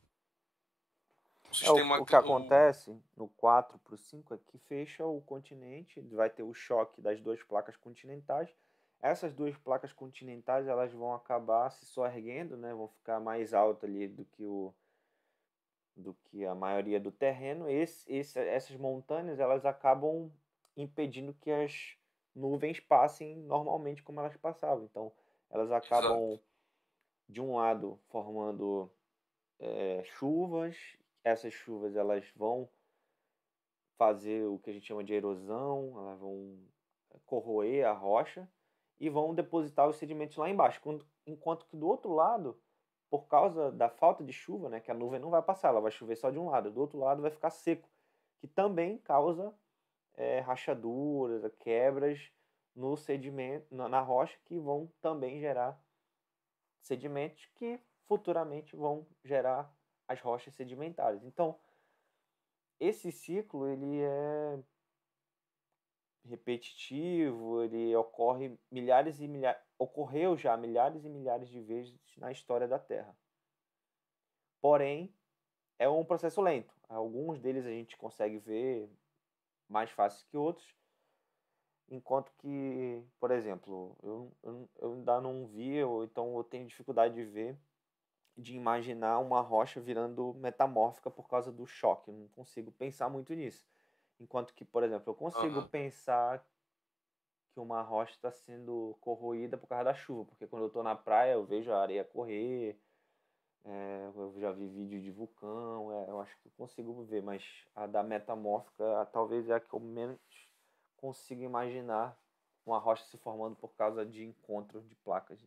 O sistema, que acontece no 4 para o 5 é que fecha o continente, vai ter o choque das duas placas continentais. Essas duas placas continentais elas vão acabar se soerguendo, né? Vão ficar mais altas ali do que a maioria do terreno. Essas montanhas elas acabam impedindo que as nuvens passem normalmente como elas passavam. Então elas exato, acabam de um lado formando chuvas. Essas chuvas elas vão fazer o que a gente chama de erosão, elas vão corroer a rocha e vão depositar os sedimentos lá embaixo. Enquanto que do outro lado, por causa da falta de chuva, né, que a nuvem não vai passar, ela vai chover só de um lado, do outro lado vai ficar seco, que também causa rachaduras, quebras no sedimento, na rocha, que vão também gerar sedimentos que futuramente vão gerar as rochas sedimentares. Então, esse ciclo ele é repetitivo, ele ocorre milhares e milhares, ocorreu já milhares e milhares de vezes na história da Terra. Porém, é um processo lento. Alguns deles a gente consegue ver mais fácil que outros, enquanto que, por exemplo, eu ainda não vi, ou então eu tenho dificuldade de ver, de imaginar uma rocha virando metamórfica por causa do choque. Eu não consigo pensar muito nisso. Enquanto que, por exemplo, eu consigo pensar que uma rocha está sendo corroída por causa da chuva, porque quando eu estou na praia eu vejo a areia correr, eu já vi vídeo de vulcão, eu acho que eu consigo ver, mas a da metamórfica talvez é a que eu menos consigo imaginar uma rocha se formando por causa de encontro de placas.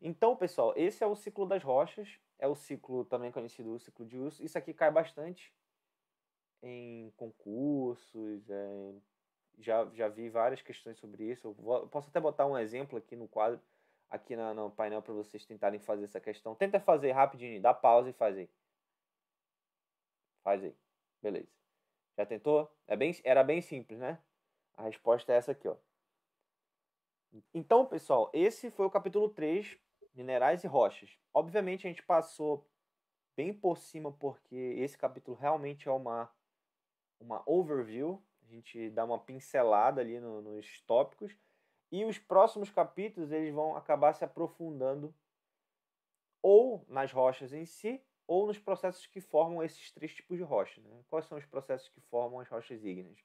Então, pessoal, esse é o ciclo das rochas, é o ciclo também conhecido o ciclo de Wilson. Isso aqui cai bastante em concursos, já vi várias questões sobre isso. Eu posso até botar um exemplo aqui no quadro, aqui no painel, para vocês tentarem fazer essa questão. Tenta fazer rapidinho, dá pausa e faz aí. Faz aí. Beleza. Já tentou? Era bem simples, né? A resposta é essa aqui, ó. Então, pessoal, esse foi o capítulo 3, Minerais e Rochas. Obviamente, a gente passou bem por cima, porque esse capítulo realmente é uma overview. A gente dá uma pincelada ali nos tópicos. E os próximos capítulos eles vão acabar se aprofundando ou nas rochas em si, ou nos processos que formam esses 3 tipos de rocha. Né? Quais são os processos que formam as rochas ígneas?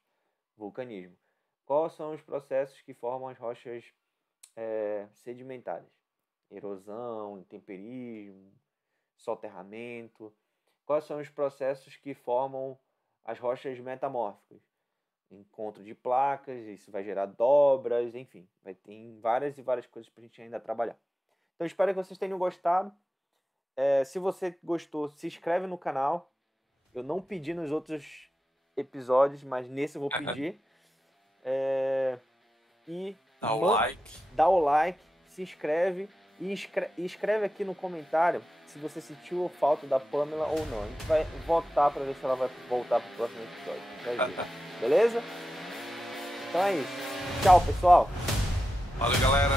Vulcanismo. Quais são os processos que formam as rochas sedimentares? Erosão, intemperismo, soterramento. Quais são os processos que formam as rochas metamórficas? Encontro de placas, isso vai gerar dobras, enfim, vai ter várias e várias coisas para a gente ainda trabalhar. Então espero que vocês tenham gostado. Se você gostou, se inscreve no canal. Eu não pedi nos outros episódios, mas nesse eu vou pedir. E dá o like, se inscreve e escreve aqui no comentário se você sentiu falta da Pamela ou não. A gente vai votar para ver se ela vai voltar pro próximo episódio. Vai ver. Beleza? Então é isso. Tchau, pessoal. Valeu, galera.